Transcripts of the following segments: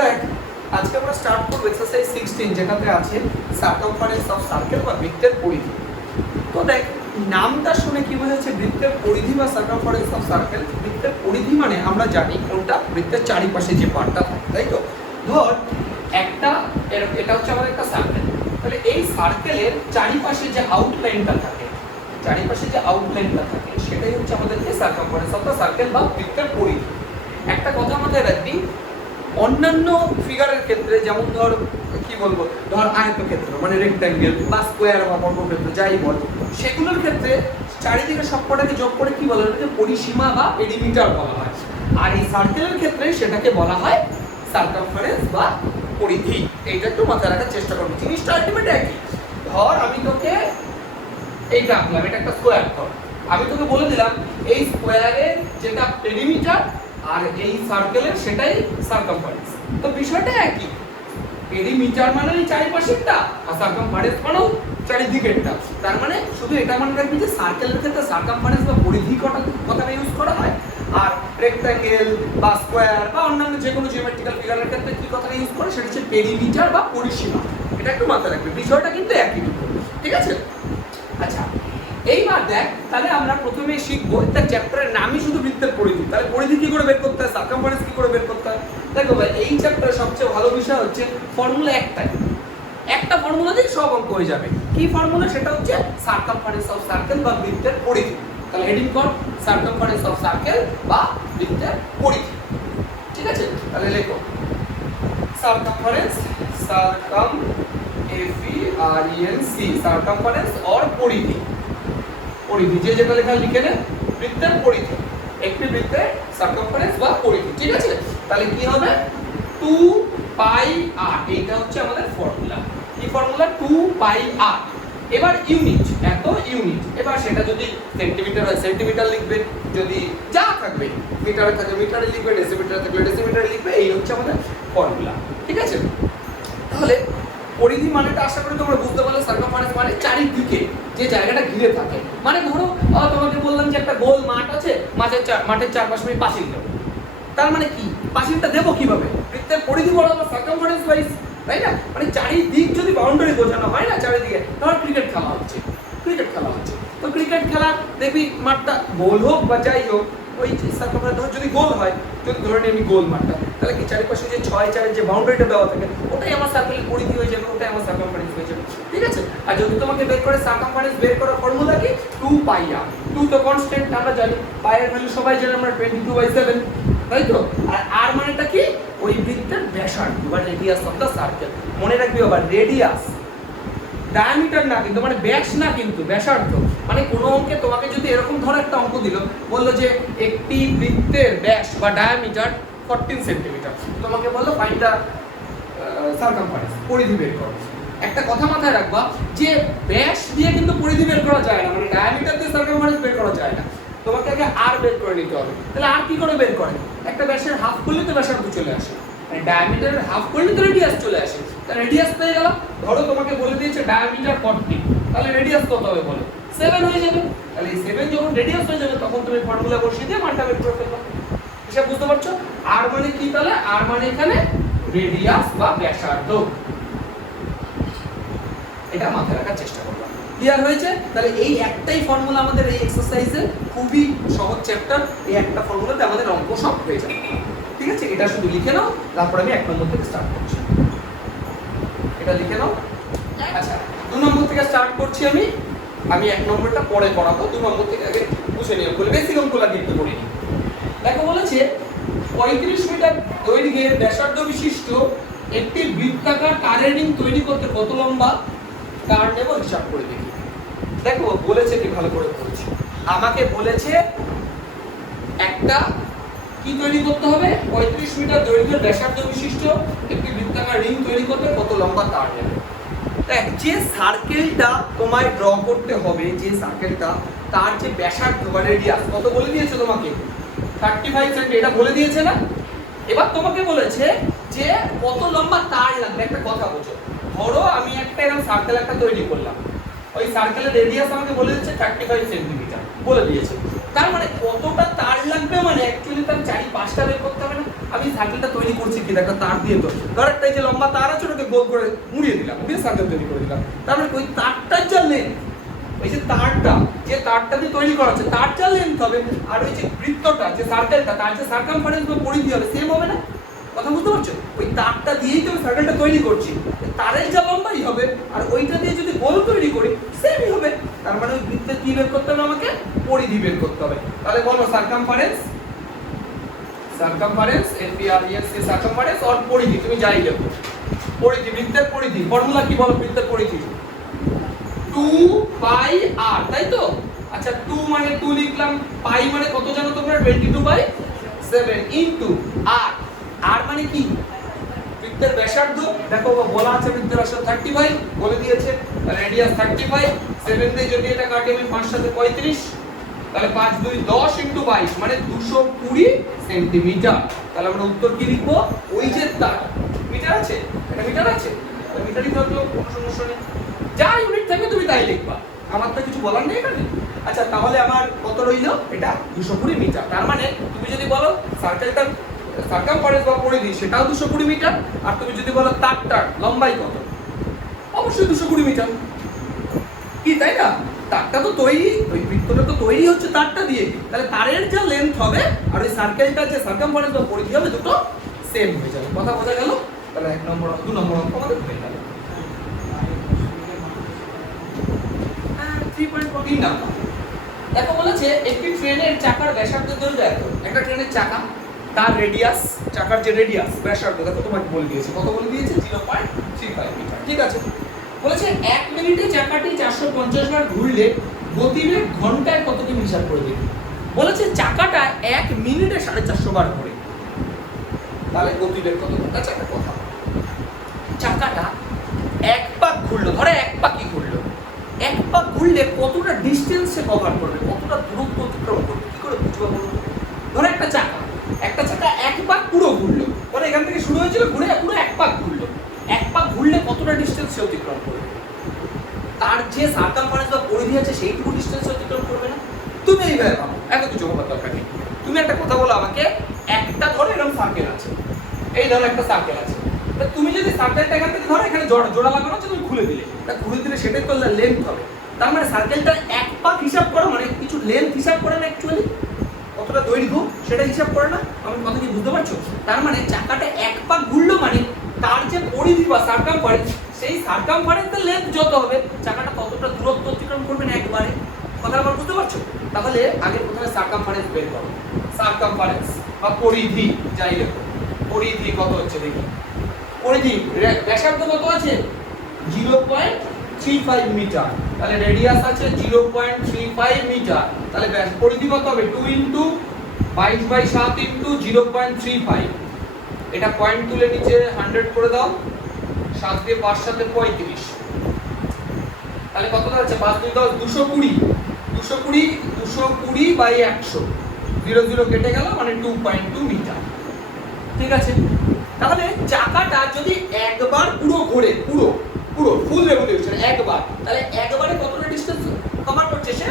দেখ আজকে আমরা স্টার্ট করব এক্সারসাইজ 16 যেটাতে আছে সার্কামফারেন্স অফ সার্কেল বা বৃত্তের পরিধি। তো দেখ নামটা শুনে কি বোঝাচ্ছে বৃত্তের পরিধি বা সার্কামফারেন্স অফ সার্কেল। বৃত্তের পরিধি মানে আমরা জানি কোনটা বৃত্তের চারিপাশে যে পার্টটা থাকে, তাই তো। ধর একটা এটা হচ্ছে আমাদের একটা সার্কেল, তাহলে এই সার্কেলের চারিপাশে যে আউটলাইনটা থাকে, সেটাই হচ্ছে আমাদেরকে সার্কামফারেন্স অফ দ্য সার্কেল বা বৃত্তের পরিধি। একটা কথা মাথায় রাখবি, অন্যান্য ফিগারের ক্ষেত্রে যেমন ধর কি বলবো, ধর আয়তক্ষেত্র মানে রেক্ট্যাঙ্গেল বা স্কোয়ার বা বর্গক্ষেত্র যাই বল, সেগুলোর ক্ষেত্রে চারিদিকে সবকটাকে যোগ করে কি বলা হয়, পরিসীমা বা পেরিমিটার বলা হয়। আর এই সার্কেলের ক্ষেত্রে সেটাকে বলা হয় সার্কামফারেন্স বা পরিধি। এইটা একটু মাথায় রাখার চেষ্টা করবো, জিনিসটা আলটিমেটলি একই। ধর আমি তোকে এইটা আঁকলাম, এটা একটা স্কোয়ার। ধর আমি তোকে বলে দিলাম এই স্কোয়ারের যেটা পেরিমিটার আর এই সার্কেলের সেটাই সার্কামফারেন্স। তো বিষয়টা একই, পেরিমিটার মানে এই চারিপাশেরটা আর সার্কামফারেন্স মানেও চারিদিকেরটা। তার মানে শুধু এটা মনে রাখবি যে সার্কেলের ক্ষেত্রে সার্কামফারেন্স বা পরিধি কথাটা ইউজ করা হয়, আর রেক্ট্যাঙ্গেল বা স্কোয়ার বা অন্যান্য যে কোনো জিওমেট্রিক্যাল ফিগারের ক্ষেত্রে কি কথাটা ইউজ করে সেটা হচ্ছে পেরিমিটার বা পরিসীমা। এটা একটু মাথায় রাখবি, বিষয়টা কিন্তু একই, ঠিক আছে। আচ্ছা এইবার দেখ, তাহলে আমরা প্রথমে শিখবো একটা চ্যাপ্টারের নামই শুধু বৃত্তের পরিধি, তাহলে পরিধি কি করে বের করতে হয়, সার্কামফারেন্স কি করে বের করতে হয়। দেখো ভাই এই চ্যাপ্টারের সবচেয়ে ভালো বিষয় হচ্ছে ফর্মুলা একটাই, একটা ফর্মুলা দিয়ে সব অঙ্ক হয়ে যাবে। কি ফর্মুলা, সেটা হচ্ছে সার্কামফারেন্স অফ সার্কেল বা বৃত্তের পরিধি। তাহলে হেডিং কর সার্কামফারেন্স অফ সার্কেল বা বৃত্তের পরিধি, ঠিক আছে। তাহলে লেখো সার্কামফারেন্স, সার্কামফারেন্স অর পরিধি। পরিধি যে যেটা লেখা লিখে নে, বৃত্তের পরিধি, একটি বৃত্তের সার্কামফারেন্স বা পরিধি, ঠিক আছে। তাহলে কি হবে 2 পাই r, এইটা হচ্ছে আমাদের ফর্মুলা। কি ফর্মুলা, 2 পাই r। এবার ইউনিট, এত ইউনিট। এবার সেটা যদি সেন্টিমিটার হয় সেন্টিমিটার লিখবে, যদি যা থাকবে মিটারে থাকবে মিটারে লিখবে, ডেসিমিটারে থাকলে ডেসিমিটারে লিখবে। এই হচ্ছে আমাদের ফর্মুলা, ঠিক আছে। তাহলে পরিধি মানেটা আশা করি তোমরা বুঝতে পারলে। সার্কামফারেন্স মানে চারিদিকে যে জায়গাটা ঘিরে থাকে। মানে ধরো তোমাকে বললাম যে একটা গোল মাঠ আছে, মাঠের চারপাশে আমি পাঁচিল দেবো। তার মানে কি, পাঁচিলটা দেবো কিভাবে, বৃত্তের পরিধি বরাবর সার্কামফারেন্স ওয়াইজ, তাই না। মানে চারিদিক যদি বাউন্ডারি বোঝানো হয় না, চারিদিকে ধর ক্রিকেট খেলা হচ্ছে, তো ক্রিকেট খেলা দেখবি মাঠটা গোল হোক বা যাই হোক, ওই সার্কামফারেন্স ধর যদি গোল হয়, যদি ধরে নিই আমি গোল মাঠটা, তাহলে কি চারিপাশে যে 6-4 যে বাউন্ডারিটা দেওয়া থাকে ওটাই আমার সার্কেলের পরিধি হয়ে যাবে, ওটাই আমার সার্কামফারেন্স হয়ে যাবে, ঠিক আছে। আর যদি তোমাকে বের করে সার্কামফারেন্স বের করার ফর্মুলা কি, 2 পাই r। 2 তো কনস্ট্যান্ট আমরা জানি, পাই এর ভ্যালু সবাই জানি আমরা 22/7, তাই তো। আর r মানেটা কি, ওই বৃত্তের ব্যাসার্ধ বা রেডিয়াস অফ দা সার্কেল। মনে রাখবি আবার রেডিয়াস, ডায়ামিটার না কিন্তু, মানে ব্যাস না কিন্তু, ব্যাসার্ধ। মানে কোনো অঙ্কে তোমাকে যদি এরকম ধর একটা অঙ্ক দিল, বললো যে একটি বৃত্তের ব্যাস বা ডায়ামিটার 14 সেন্টিমিটার, তোমাকে বললো ফাইন্ড দা সার্কামফারেন্স, পরিধি বের করো। একটা কথা মাথায় রাখবা যে ব্যাস দিয়ে কিন্তু পরিধি বের করা যায় না, মানে ডায়ামিটার দিয়ে সার্কামফারেন্স বের করা যায় না। তোমাকে আগে আর বের করে নিতে হবে। তাহলে আর কি করে বের করে, একটা ব্যাসের হাফ করলে তো ব্যাসার্ধ চলে আসে, মানে ডায়ামিটারের হাফ করলে তো রেডিয়াস চলে আসে। তাহলে রেডিয়াস পেয়ে গেলাম। ধরো তোমাকে বলে দিয়েছে ডায়ামিটার 40, তাহলে রেডিয়াস কত হবে বলো, 7 হয়ে যাবে। তাহলে এই 7 যখন রেডিয়াস হয়ে যাবে তখন তুমি ফর্মুলা বসিয়ে দিয়ে মানটা বের করে ফেলবা। এসব বুঝতে পারছো। আর মানে কি, তাহলে আর মানে এখানে রেডিয়াস বা ব্যাসার্ধ, এটা মাথায় রাখার চেষ্টা করবা। ক্লিয়ার হয়েছে। তাহলে এই একটাই ফর্মুলা আমাদের এই এক্সারসাইজের, খুবই সহজ চ্যাপ্টার। এই একটা ফর্মুলাতে আমাদের অঙ্ক সব হয়ে যাবে, ঠিক আছে। এটা শুধু লিখে নাও, তারপর আমি 1 নম্বর থেকে স্টার্ট করছি। এটা লিখে নাও। আচ্ছা 2 নম্বর থেকে স্টার্ট করছি আমি 1 নম্বরটা পরে পড়াবো, 2 নম্বর থেকে আগে বুঝে নিও, বলে বেসিক অঙ্কগুলো কিন্তু করে নিই। দেখো বলেছে 35 মিটার দৈর্ঘ্যের ব্যাসার্ধ বিশিষ্ট একটি বৃত্তাকার তারের রিং তৈরি করতে কত লম্বা তার নেব, হিসাব করে দেখি। দেখো বলেছে কি, ভালো করে বলছি, আমাকে বলেছে একটা কি তৈরি করতে হবে, 35 মিটার দৈর্ঘ্যের ব্যাসার্ধ বিশিষ্ট একটি বৃত্তাকার রিং তৈরি করতে কত লম্বা তার নেবে। দেখ যে সার্কেলটা তোমায় ড্র করতে হবে, যে সার্কেলটা তার যে ব্যাসার্ধ বা রেডিয়াস কত বলে দিয়েছে তোমাকে, 35 সেমি, এটা বলে দিয়েছে না। এবার তোমাকে বলেছে যে কত লম্বা তার লাগবে। একটা কথা বোঝো, ধরো আমি একটা এরকম সার্কেল একটা তৈরি করলাম, ওই সার্কেলের রেডিয়াস আমাকে বলে দিচ্ছে 35 সেন্টিমিটার বলে দিয়েছে। তার মানে কতটা তার লাগবে, মানে অ্যাকচুয়ালি তার চারিপাশটা বের করতে হবে না। আমি সার্কেলটা তৈরি করছি কি একটা তার দিয়ে। তো ধর একটা যে লম্বা তার আছে ওটাকে গোল করে মুড়িয়ে দিলাম, মুড়িয়ে সার্কেল তৈরি করে দিলাম। তার মানে ওই তারটার যা লেন্থ, ওই যে তারটা দিয়ে তৈরি করা আছে তার যা লেন্থ হবে, আর ওই যে বৃত্তটা যে সার্কেলটা তার যে সার্কামফারেন্স বা পরিধি হবে সেম হবে না? কথা বুঝতে পারছো? ওই তারটা দিয়েই তো সার্কেলটা তৈরি করছি, তারের যা লম্বাই হবে, আর ওইটা দিয়ে যদি গোল তৈরি করি সেমই হবে। তার মানে ওই বৃত্তের কি বের করতে হবে আমাকে? পরিধি বের করতে হবে। তাহলে বলো সার্কামফারেন্স সার্কামফারেন্স অর পরিধি, তুমি যাই লেখো। পরিধি, বৃত্তের পরিধি ফর্মুলা কি বলো? বৃত্তের পরিধি 2 পাই r, তাই তো? আচ্ছা 2 মানে 2 লিখলাম, পাই মানে কত জানো তোমরা? 22/7 ইনটু r। r মানে কি? বৃত্তের ব্যাসার্ধ। দেখো বলা আছে বৃত্তের ব্যাসার্ধ 35 বলে দিয়েছে, রেডিয়াস 35। 7 দিয়ে যদি এটা কাটি আমি 5 সাথে 35, তাহলে 5 2 10 ইনটু 22 মানে 220 সেন্টিমিটার। তাহলে আমরা উত্তর কি লিখবো? ওই যে তার মিটার আছে, এটা মিটার আছে, মিটারই থাকলো, কোনো সমস্যা নেই। যা ইউনিট থাকে তুমি তাই লিখবা, আমার তো কিছু বলার নেই এখানে। আচ্ছা তাহলে আমার কত রইলো? এটা 220 মিটার। তার মানে তুমি যদি বলো সার্কেলটার সার্কামফারেন্স বা পরিধি সেটাও 220 মিটার, আর তুমি যদি বলো তারটার লম্বাই কত, অবশ্যই 220 মিটার। কি তাই না? তারটা তো তৈরি, ওই বৃত্তটা তো তৈরি হচ্ছে তারটা দিয়ে, তাহলে তারের যা লেন্থ হবে আর ওই সার্কেলটার যে সার্কামফারেন্স বা পরিধি হবে দুটো সেম হয়ে যাবে। কথা বোঝা গেল? তাহলে 1 নম্বর 2 নম্বর অঙ্ক আমাদের হয়ে গেল। 3.14 নাম্বার দেখো বলেছে একটি ট্রেনের চাকার ব্যাসার্ধ দৈর্ঘ্য এত। একটা ট্রেনের চাকা, তার রেডিয়াস, চাকার যে রেডিয়াস ব্যাসার্ধ দেখো তোমাকে বলে দিয়েছে, কত বলে দিয়েছে? 0.35 মিটার। ঠিক আছে, বলেছে 1 মিনিটে চাকাটি 450 বার ঘুরলে গতিবেগ ঘন্টায় কত কিমি হিসাব করে দিন। বলেছে চাকাটা 1 মিনিটে 450 বার ঘোরে, তাহলে গতিবেগ কত? আচ্ছা একটা কথা, চাকাটা এক পাক ঘুরলো, ধরে এক পাকই ঘুরলো, এক পাক ঘুরলে কতটা ডিসটেন্স সে কভার করবে, কতটা দূরত্ব অতিক্রম করবে, কি করে বুঝবো বলুন? ধরো একটা চাকা এক পাক পুরো ঘুরলো, মানে এখান থেকে শুরু হয়েছিল ঘুরে পুরো এক পাক ঘুরলো, এক পাক ঘুরলে কতটা ডিসটেন্স সে অতিক্রম করবে? তার যে সার্কামফারেন্স বা পরিধি আছে সেইটুকু ডিসটেন্স অতিক্রম করবে না? তুমি এইভাবে ভাবো, এত কিছু ভাবার দরকার নেই। তুমি একটা কথা বলো আমাকে, একটা ধরো এরকম সার্কেল আছে, এই ধরো একটা সার্কেল আছে, তুমি যদি সার্কেলটা এখান থেকে ধরো এখানে জোড়া লাগানো আছে, তুমি খুলে দিলে, খুলে দিলে সেটাই তো লেন্থ হবে। তার মানে সার্কেলটা এক পাক হিসাব করো, মানে কিছু লেন্থ হিসাব করে না, অ্যাকচুয়ালি কতটা দৈর্ঘ্য সেটা হিসাব করে না। আমার কথা কি বুঝতে পারছো? তার মানে চাকাটা এক পাক ঘুরলো মানে তার যে পরিধি বা সার্কামফারেন্স, সেই সার্কামফারেন্সের লেন্থ যত হবে চাকাটা ততটা দূরত্ব অতিক্রম করবে না একবারে। কথা আমার বুঝতে পারছো? তাহলে আগে প্রথমে সার্কামফারেন্স বের করো, সার্কামফারেন্স বা পরিধি যাই লেখো, পরিধি কত হচ্ছে দেখি। পরিধি ব্যাসার্ধ কত আছে? 0.35 মিটার, তাহলে রেডিয়াস আছে 0.35 মিটার, তাহলে পরিধি কত হবে? 2 ইনটু 22/7 ইনটু 0.35। এটা পয়েন্ট তুলে নিচে 100 করে দাও, 7 দিয়ে 5 সাথে 35, তাহলে কত দাঁড়াচ্ছে? 5 2 10 220, 220/100, 0 0 কেটে গেল মানে 2.2 মিটার। ঠিক আছে, তাহলে চাকাটা যদি একবার পুরো ঘোরে, পুরো ফুল রেভলিউশন একবার, তাহলে একবারে কতটা ডিসটেন্স কভার করছে সে?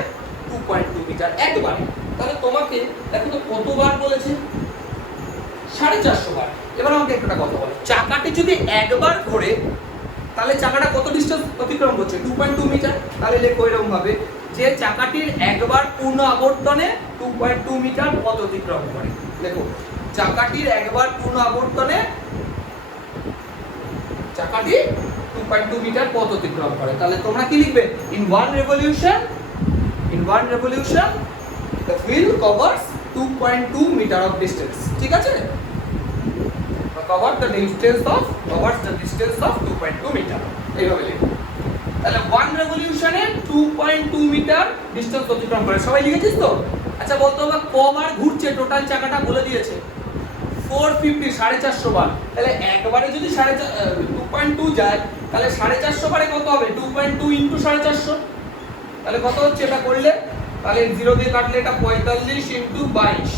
2.2 মিটার একবারে। তাহলে তোমাকে দেখো তো কতবার বলেছে? 450 বার। এবার আমাকে একটা কথা বলো, চাকাটি যদি একবার ঘোরে তাহলে চাকাটা কত ডিসটেন্স অতিক্রম করছে? 2.2 মিটার। তাহলে লেখো এরকম ভাবে যে চাকাটির একবার পূর্ণ আবর্তনে 2.2 মিটার পথ অতিক্রম করে। দেখো চাকাটির একবার পূর্ণ আবর্তনে চাকাটি 2.2 মিটার পথ অতিক্রম করে। তাহলে তোমরা কি লিখবে? In one revolution the wheel covers 2.2 metre of distance. ঠিক আছে, covers the distance of 2.2 metre, এইভাবে লিখো। তাহলে ওয়ান রেভলিউশনে 2.2 মিটার ডিসটেন্স অতিক্রম করে। সবাই লিখেছিস তো? আচ্ছা বলতো আমরা কবার ঘুরছে টোটাল চাকাটা বলে দিয়েছে? 450, 450 বার। তাহলে একবারে যদি 2.2 যায় তাহলে 450 বারে কত হবে? 2.2 ইনটু 450, তাহলে কত হচ্ছে এটা করলে? তাহলে 0 দিয়ে কাটলে এটা 45 ইনটু 22,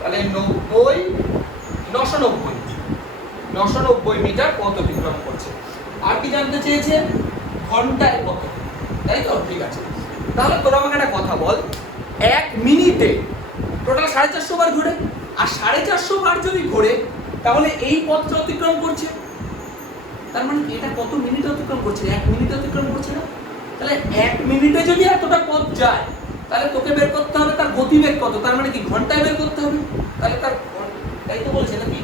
তাহলে 990 মিটার পথ অতিক্রম করছে। আর কি জানতে চেয়েছে? ঘন্টায় কত, তাই তো? ঠিক আছে, তাহলে তোরা আমাকে একটা কথা বল, 1 মিনিটে টোটাল 450 বার ঘোরে। আর 450 বার যদি ঘোরে তাহলে এই পথটা অতিক্রম করছে, তার মানে এটা কত মিনিট অতিক্রম করছে? 1 মিনিট অতিক্রম করছে না? তাহলে 1 মিনিটে যদি এতটা পথ যায় তাহলে তোকে বের করতে হবে তার গতিবেগ কত, তার মানে কি ঘন্টায় বের করতে হবে। তাহলে তার তাই তো বলছে নাকি?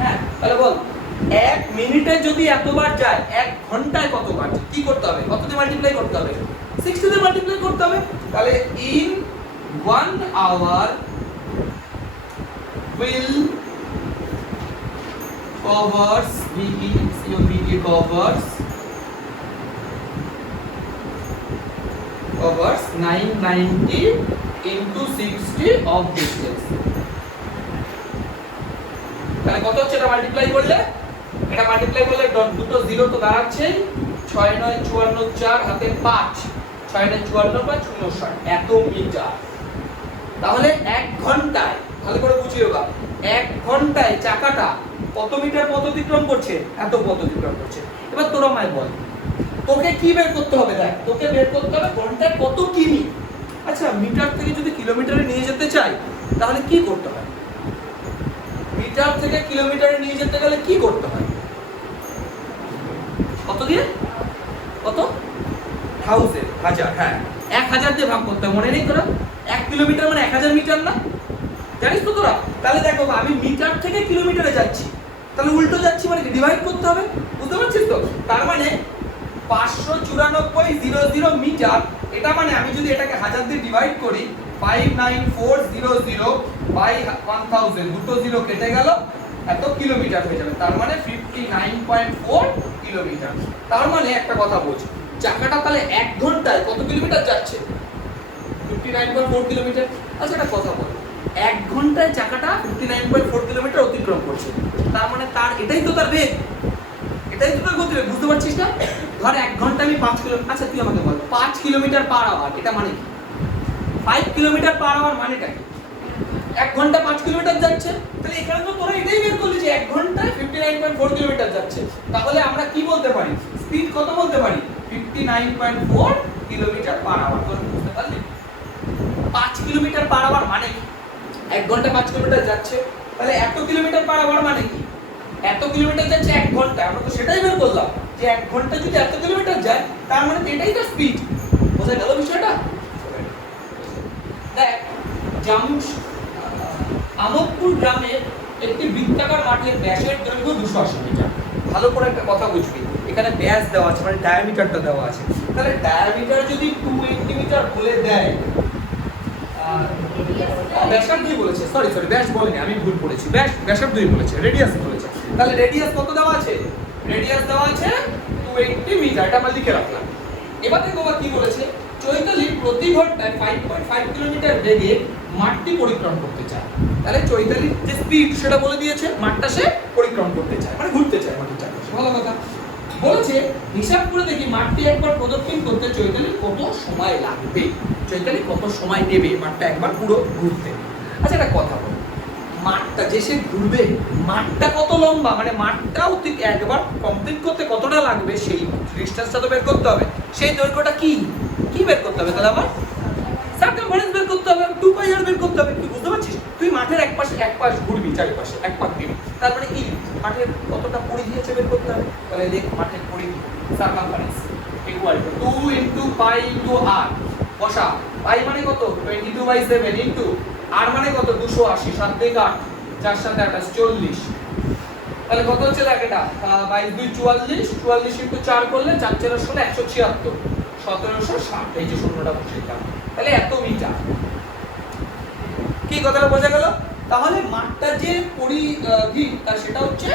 হ্যাঁ, তাহলে বল 1 মিনিটে যদি এতবার যায় 1 ঘন্টায় কতবার? কি করতে হবে? কত দিয়ে মাল্টিপ্লাই করতে হবে? 60 দিয়ে মাল্টিপ্লাই করতে হবে। তাহলে in 1 hour will covers covers 990 into 60 of distance। তাহলে কত হচ্ছে এটা মাল্টিপ্লাই করলে? এটা মাল্টিপ্লাই করলে দুটো জিরো তো দাঁড়াচ্ছে 6 9 54 4 হাতে 5 6 9 54 5 59 এত মিটার। তাহলে 1 ঘন্টায়, ভালো করে বুঝিও বা, 1 ঘন্টায় চাকাটা কত মিটার পথ অতিক্রম করছে? এত পথ অতিক্রম করছে। এবার তোরা আমায় বল তোকে কি বের করতে হবে? দেখ তোকে বের করতে হবে ঘন্টায় কত কিমি। আচ্ছা মিটার থেকে যদি কিলোমিটারে নিয়ে যেতে চাই তাহলে কি করতে হয়? মিটার থেকে কিলোমিটারে নিয়ে যেতে গেলে কি করতে হয়? কত দিয়ে? কত? 1000। হ্যাঁ 1000 দিয়ে ভাগ করতে হবে, মনে নেই তোরা? 1 কিলোমিটার মানে 1000 মিটার না, জানিস তো তোরা? তাহলে দেখো আমি মিটার থেকে কিলোমিটারে যাচ্ছি, তাহলে উল্টো যাচ্ছি মানে কি ডিভাইড করতে হবে, বুঝতে পারছিস তো? তার মানে 594,000 মিটার, এটা মানে আমি যদি এটাকে 1000 দিয়ে ডিভাইড করি 59400 বাই 1000, দুটো জিরো কেটে গেল, এত কিলোমিটার হয়ে যাবে। তার মানে 59.4 কিলোমিটার। তার মানে একটা কথা বলছি, চাকাটা তাহলে 1 ঘন্টায় কত কিলোমিটার যাচ্ছে? 59.4 কিলোমিটার। আচ্ছা একটা কথা বল, 1 ঘন্টায় চাকাটা 59.4 কিলোমিটার অতিক্রম করছে, তার মানে তার এটাই তো তার বেগ, এটাই তো তার গতিবেগ, বুঝতে পারছিস না? ধর 1 ঘন্টা আমি 5 কিলোমিটার, আচ্ছা তুই আমাকে বল 5 কিলোমিটার পার আওয়ার এটা মানে কি? 5 কিলোমিটার পার আওয়ার মানেটা কি? 1 ঘন্টা 5 কিলোমিটার যাচ্ছে, তাহলে এখানে তো তোরা এটাই বের করলি যে 1 ঘন্টায় 59.4 কিলোমিটার যাচ্ছে। তাহলে আমরা কি বলতে পারি? স্পিড কত বলতে পারি? 59.4 কিলোমিটার পার আওয়ার। তোরা বুঝতে পারলি? 5 কিলোমিটার পার আওয়ার মানে কি? 1 ঘন্টা 5 কিলোমিটার যাচ্ছে, তাহলে এত কিলোমিটার পার আওয়ার মানে কি? এত কিলোমিটার যাচ্ছে 1 ঘন্টায়, আমরা তো সেটাই বের করলাম যে 1 ঘন্টা যদি এত কিলোমিটার যায় তার মানে এটাই তো স্পিড। বোঝা গেল বিষয়টা? দেখ আমোদপুর গ্রামের একটি বৃত্তাকার মাঠের ব্যাসের দৈর্ঘ্য 280 মিটার। ভালো করে একটা কথা বুঝবি, এখানে ব্যাস দেওয়া আছে মানে ডায়ামিটারটা দেওয়া আছে। তাহলে ডায়ামিটার যদি 280 মিটার বলে দেয়, ব্যাসার্ধই বলেছে, সরি ব্যাস বলেনি, আমি ভুল পড়েছি, ব্যাসার্ধই বলেছে, রেডিয়াস বলেছে। তাহলে রেডিয়াস কত দেওয়া আছে? রেডিয়াস দেওয়া আছে 280 মিটার, এটা আমরা লিখে রাখলাম। এবার দেখো কি বলেছে, চৈতালি প্রতি ঘন্টায় 5.5 কিলোমিটার বেগে মাঠটি পরিক্রম করতে চায়। তাহলে চৈতালির যে স্পিড সেটা বলে দিয়েছে, মাঠটা সে পরিক্রম করতে চায় মানে ঘুরতে চায় মাঠের চারপাশে। ভালো কথা বলেছে, হিসাব করে দেখি মাঠটি একবার প্রদক্ষিণ করতে চৈতালির কত সময় লাগবে, চৈতালি কত সময় নেবে মাঠটা একবার পুরো ঘুরতে। আচ্ছা একটা কথা বল, মাঠটা যে সে ঘুরবে মাঠটা কত লম্বা, মানে মাঠটাও ঠিক একবার কমপ্লিট করতে কতটা লাগবে সেই ডিসটেন্সটা তো বের করতে হবে। সেই দৈর্ঘ্যটা কি বের করতে হবে? তাহলে আমার সার্কামফারেন্স বের করতে হবে, 2πr বের করতে হবে। তুই বুঝতে পারছিস? তুই মাঠের এক পাশ ঘুরবি, চারিপাশে এক পাক দিবি, তারপরে কি মাঠের কতটা পরিধি আছে বের করতে হবে। তাহলে দেখ মাঠের পরিধি circumference equal to 2 into pi into r, বসা পাই মানে কত 22/7 ইনটু r মানে কত 280, 7 থেকে 8, 4 সাথে 28 40। তাহলে কত হচ্ছে দেখ, এটা 22 44, 44 ইনটু 4 করলে 4 4 16 176, 1760, এই যে শূন্যটা বসে দিলাম। তাহলে এত মিটার। কি কথাটা বোঝা গেল? তাহলে মাঠটা যে পরিধি তার সেটা হচ্ছে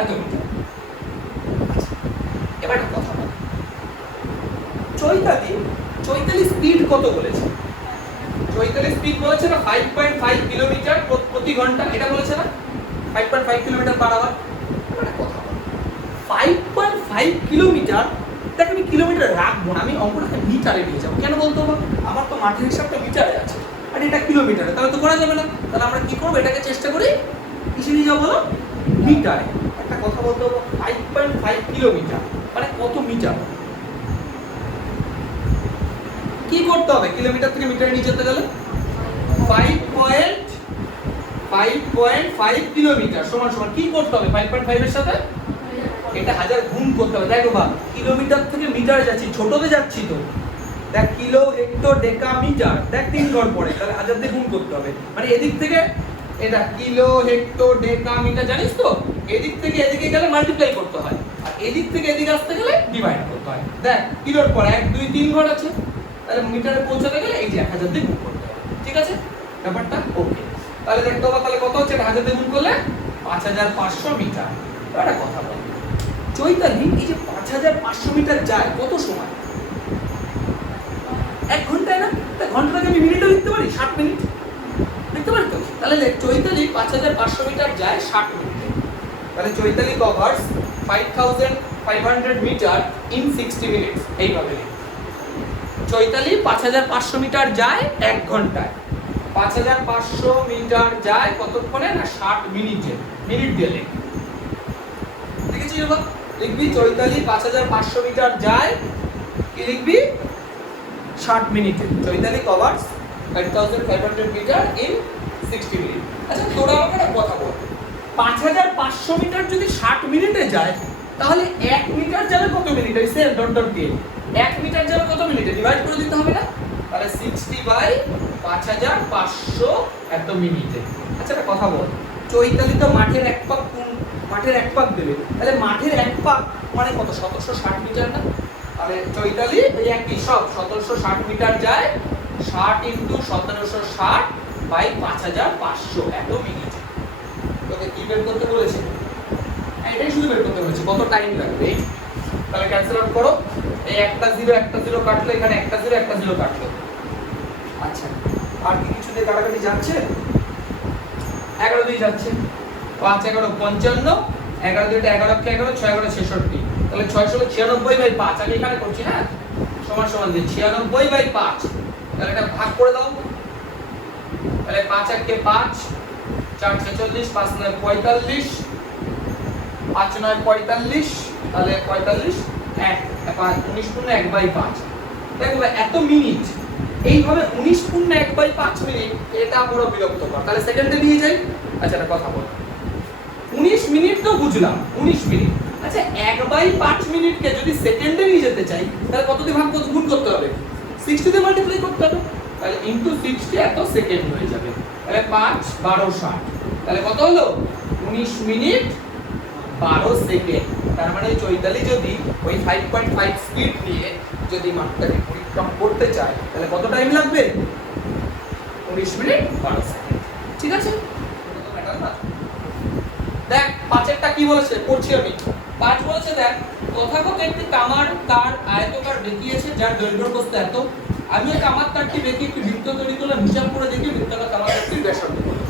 এত মিটার। এবার একটা কথা বল, চৈতালি স্পিড কত বলেছে? চৈতালি স্পিড বলেছে না 5.5 কিলোমিটার প্রতি ঘন্টা, এটা বলেছে না 5.5 কিলোমিটার পার আওয়ার। এবার একটা কথা বল, 5.5 কিলোমিটার, দেখ আমি কিলোমিটার রাখবো না, আমি অঙ্কটাকে মিটারে নিয়ে যাবো। কেন বলতো? আমার তো মাঠের হিসাবটা মিটারে আছে আর এটা কিলোমিটারে, তাহলে তো করা যাবে না। তাহলে আমরা কি করবো, এটাকে চেষ্টা করি কিসে নিয়ে যাবো, মিটারে। একটা কথা বলতে হবে, 5.5 কিলোমিটার মানে কত মিটার? কি করতে হবে কিলোমিটার থেকে মিটারে নিয়ে যেতে গেলে 5.5 কিলোমিটার সমান সমান কি করতে হবে 5.5 এর সাথে এটা 1000 গুণ করতে হবে। দেখো বা কিলোমিটার থেকে মিটারে যাচ্ছি ছোটতে যাচ্ছি তো দেখ কিলো হেক্টর ডেকা মিটার দেখ 3 ঘর পড়ে তাহলে 1000 দিয়ে গুণ করতে হবে মানে এদিক থেকে এটা কিলো হেক্টর ডেকা মিটার জানিস তো এদিক থেকে এদিকে গেলে মাল্টিপ্লাই করতে হয় আর এদিক থেকে এদিকে আসতে গেলে ডিভাইড করতে হয়। দেখ কিলোর পর 1 2 3 ঘর আছে তাহলে মিটারে পৌঁছাতে গেলে এই যে 1000 দিয়ে গুণ করতে হবে। ঠিক আছে ব্যাপারটা ওকে। তাহলে দেখতে হবে তাহলে কত হচ্ছে 1000 দিয়ে গুণ করলে 5500 মিটার। একটা কথা বল চৈতালি এই যে 5500 মিটার যায় কত সময় 1 ঘন্টায় না ঘন্টাটাকে আমি মিনিটে লিখতে পারি 60 মিনিট লিখতে পারি তো তাহলে চৈতালি 5500 মিটার যায় 60 মিনিটে তাহলে Chaitali covers 5500 metre in 60 minutes এইভাবে চৈতালি 5500 মিটার যায় 1 ঘন্টায় 5500 মিটার যায় কতক্ষণে না 60 মিনিটে মিনিট দিয়ে লিখ দেখেছিস বাবা লিখবি চৈতালি 5500 মিটার যায় কি লিখবি 60 মিনিটে Chaitali covers 5500 metre in 60 minute. আচ্ছা তোরা আমাকে একটা কথা বল 5500 মিটার যদি 60 মিনিটে যায় তাহলে 1 মিটার যাবে কত মিনিটে সেম ডট ডট দিয়ে 1 মিটার যাবে কত মিনিটে ডিভাইড করে দিতে হবে না তাহলে 60/5500 এত মিনিটে। আচ্ছা একটা কথা বল চৈতালি তো মাঠের এক পাক দেবে তাহলে মাঠের এক পাক মানে কত 1760 মিটার না তাহলে চৈতালি এই একই সব 1760 মিটার যায় 60 * 1760/5500 এত মিনিট। তোকে কি বের করতে বলেছে এটাই শুধু বের করতে বলেছে কত টাইম লাগবে তাহলে ক্যান্সেল আউট করো এই একটা জিরো কাটলো এখানে একটা জিরো কাটলো। আচ্ছা আর কি কিছু দিয়ে কাটাকাটি যাচ্ছে 11 দিয়ে যাচ্ছে 5 11 55 11 দুইটা 11 কে 11 6 11 66 তাহলে 696/5 আমি এখানে করছি হ্যাঁ সমান সমান দিয়ে 96/5 তাহলে এটা ভাগ করে দাও তাহলে 5 1 কে 5 4 46 5 9 45 5 9 45 তাহলে 45 1 19 গুণ 1/5 দেখো এত মিনিট এইভাবে 19 গুণ 1/5 মিনিট এটা বড় বিরক্তকর তাহলে সেকেন্ডে নিয়ে যাই। আচ্ছা একটা কথা বল 19 মিনিট তো বুঝলাম 19 মিনিট আচ্ছা 1/5 মিনিটকে যদি সেকেন্ডে নিয়ে যেতে চাই তাহলে কত দিয়ে ভাগ গুণ করতে হবে 60 দিয়ে মাল্টিপ্লাই করতে হবে তাহলে ইনটু 60 এত সেকেন্ড হয়ে যাবে তাহলে 5 12 60 তাহলে কত হলো 19 মিনিট 12 সেকেন্ড। তার মানে চৈতালি যদি ওই 5.5 স্পিড নিয়ে যদি মাঠটাকে পরিক্রমা করতে চায় তাহলে কত টাইম লাগবে 19 মিনিট 12 সেকেন্ড। ঠিক আছে দেখ 5 এরটা কি বলেছে পড়ছি আমি 5 বলেছে দেখ তথাকথিত একটি তামার তার আয়তকার দেখিয়েছে যার দৈর্ঘ্য প্রস্থ এত আমি এই তামার তারটি দেখি একটি বৃত্ত তৈরি করলাম হিসাব করে দেখি বৃত্তাকার তামার তারটির ব্যাসার্ধ কত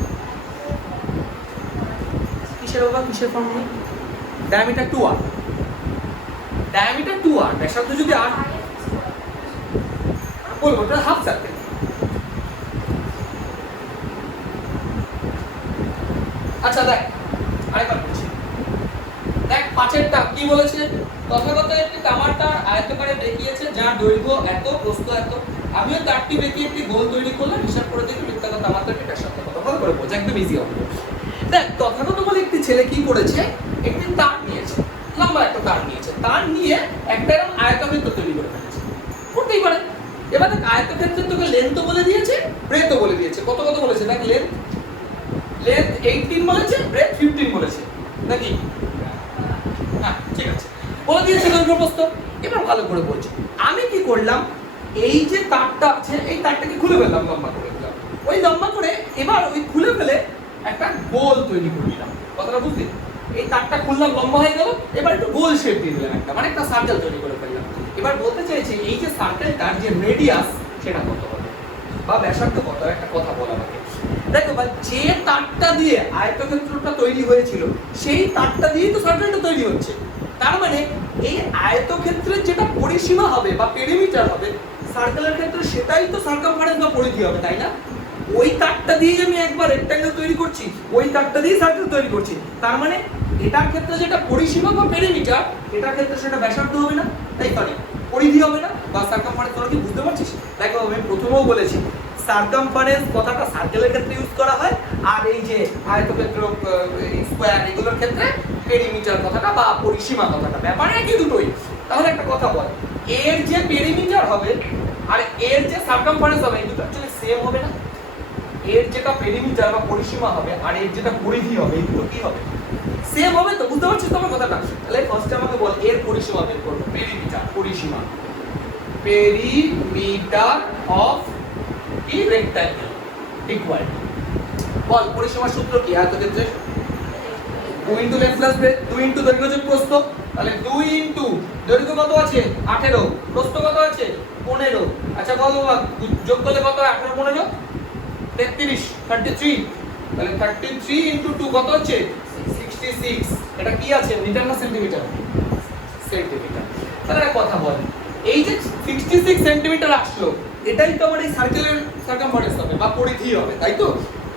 কিসের বাবা কিসের ফর্মুলা ডায়ামিটার 2r ব্যাসার্ধ যদি r বলবো এটা হাফ সার্কেল। আচ্ছা দেখ আরেকবার বলছি দেখ 5 এরটা কি বলেছে তথাগত একটি তামার তার আয়তকারে দেখিয়েছে যার দৈর্ঘ্য এত প্রস্থ এত আমিও তারটি দেখিয়ে একটি গোল তৈরি করলাম হিসাব করে দেখি বৃত্তাকার তামার তারটির ব্যাসার্ধ কত ভালো করে বোঝা একদম ইজি হবে। দেখ তথাগত বলে একটি ছেলে কি করেছে একটি তার নিয়েছে লম্বা একটা তার নিয়েছে তার নিয়ে একটা এরকম আয়তক্ষেত্র তৈরি করে ফেলেছে করতেই পারে। এবার দেখ আয়তক্ষেত্রের তোকে লেন্থও বলে দিয়েছে ব্রেথও বলে দিয়েছে কত বলেছে দেখ লেন্থ 18 বলেছে ব্রেথ 15 বলেছে নাকি হ্যাঁ ঠিক আছে বলে দিয়েছে দৈর্ঘ্য প্রস্থ। এবার ভালো করে বলছি আমি কি করলাম এই যে তারটা আছে এই তারটাকে খুলে ফেললাম লম্বা করে দিলাম ওই লম্বা করে এবার ওই খুলে ফেলে একটা গোল তৈরি করে দিলাম কথাটা বুঝলি এই তারটা খুললাম লম্বা হয়ে গেল এবার একটু গোল শেপ দিয়ে দিলাম একটা মানে একটা সার্কেল তৈরি করে ফেললাম। এবার বলতে চাইছি এই যে সার্কেলটার যে রেডিয়াস সেটা কত হবে বা ব্যাসার্ধ কত একটা কথা বলা আমাকে দেখো বা যে তারটা দিয়ে আয়তক্ষেত্রটা তৈরি হয়েছিল সেই তারটা দিয়েই তো সার্কেলটা তৈরি হচ্ছে তার মানে এই আয়তক্ষেত্রের যেটা পরিসীমা হবে বা পেরিমিটার হবে সার্কেলের ক্ষেত্রে সেটাই তো সার্কামফারেন্স বা পরিধি হবে তাই না ওই তারটা দিয়ে আমি একবার রেক্ট্যাঙ্গেল তৈরি করছি ওই তারটা দিয়ে সার্কেল তৈরি করছি তার মানে এটার ক্ষেত্রে যেটা পরিসীমা বা পেরিমিটার এটার ক্ষেত্রে সেটা ব্যাসার্ধ হবে না তাই পারি পরিধি হবে না বা সার্কামফারেন্স তোরা কি বুঝতে পারছিস? দেখো আমি প্রথমেও বলেছি সার্কামফারেন্স কথাটা সার্কেলের ক্ষেত্রে ইউজ করা হয়, আর এই যে আয়তক্ষেত্র স্কয়ার এগুলোর ক্ষেত্রে পেরিমিটার কথাটা বা পরিসীমা কথাটা ব্যাপার একই দুটোই। তাহলে একটা কথা বল, এর যে পেরিমিটার হবে আর এর যে সার্কামফারেন্স হবে এই দুটো অ্যাকচুয়ালি সেম হবে না? এর যেটা পেরিমিটার বা পরিসীমা হবে আর এর যেটা পরিধি হবে এই দুটো কি হবে? সেম হবে তো? বুঝতে পারছিস তোমার কথাটা? তাহলে ফার্স্টে আমাকে বল এর পরিসীমা বের করব। পেরিমিটার পরিসীমা, পেরিমিটার অফ কি রেক্ট্যাঙ্গেল ইকুয়াল বল পরিসীমার সূত্র কি? আয়তক্ষেত্রে 2 into length plus breadth, 2 into দৈর্ঘ্য যোগ প্রস্থ। তাহলে 2 ইনটু দৈর্ঘ্য কত আছে 18, প্রস্থ কত আছে 15। আচ্ছা বল যোগ করলে কত হয় 18 15 33 33। তাহলে 33 ইনটু 2 কত হচ্ছে 66। এটা কি আছে মিটার না সেন্টিমিটার? সেন্টিমিটার। তাহলে একটা কথা বল, এই যে 66 সেন্টিমিটার আসলো এটাই তো আমার এই সার্কেলের সার্কামফারেন্স হবে বা পরিধি হবে, তাই তো?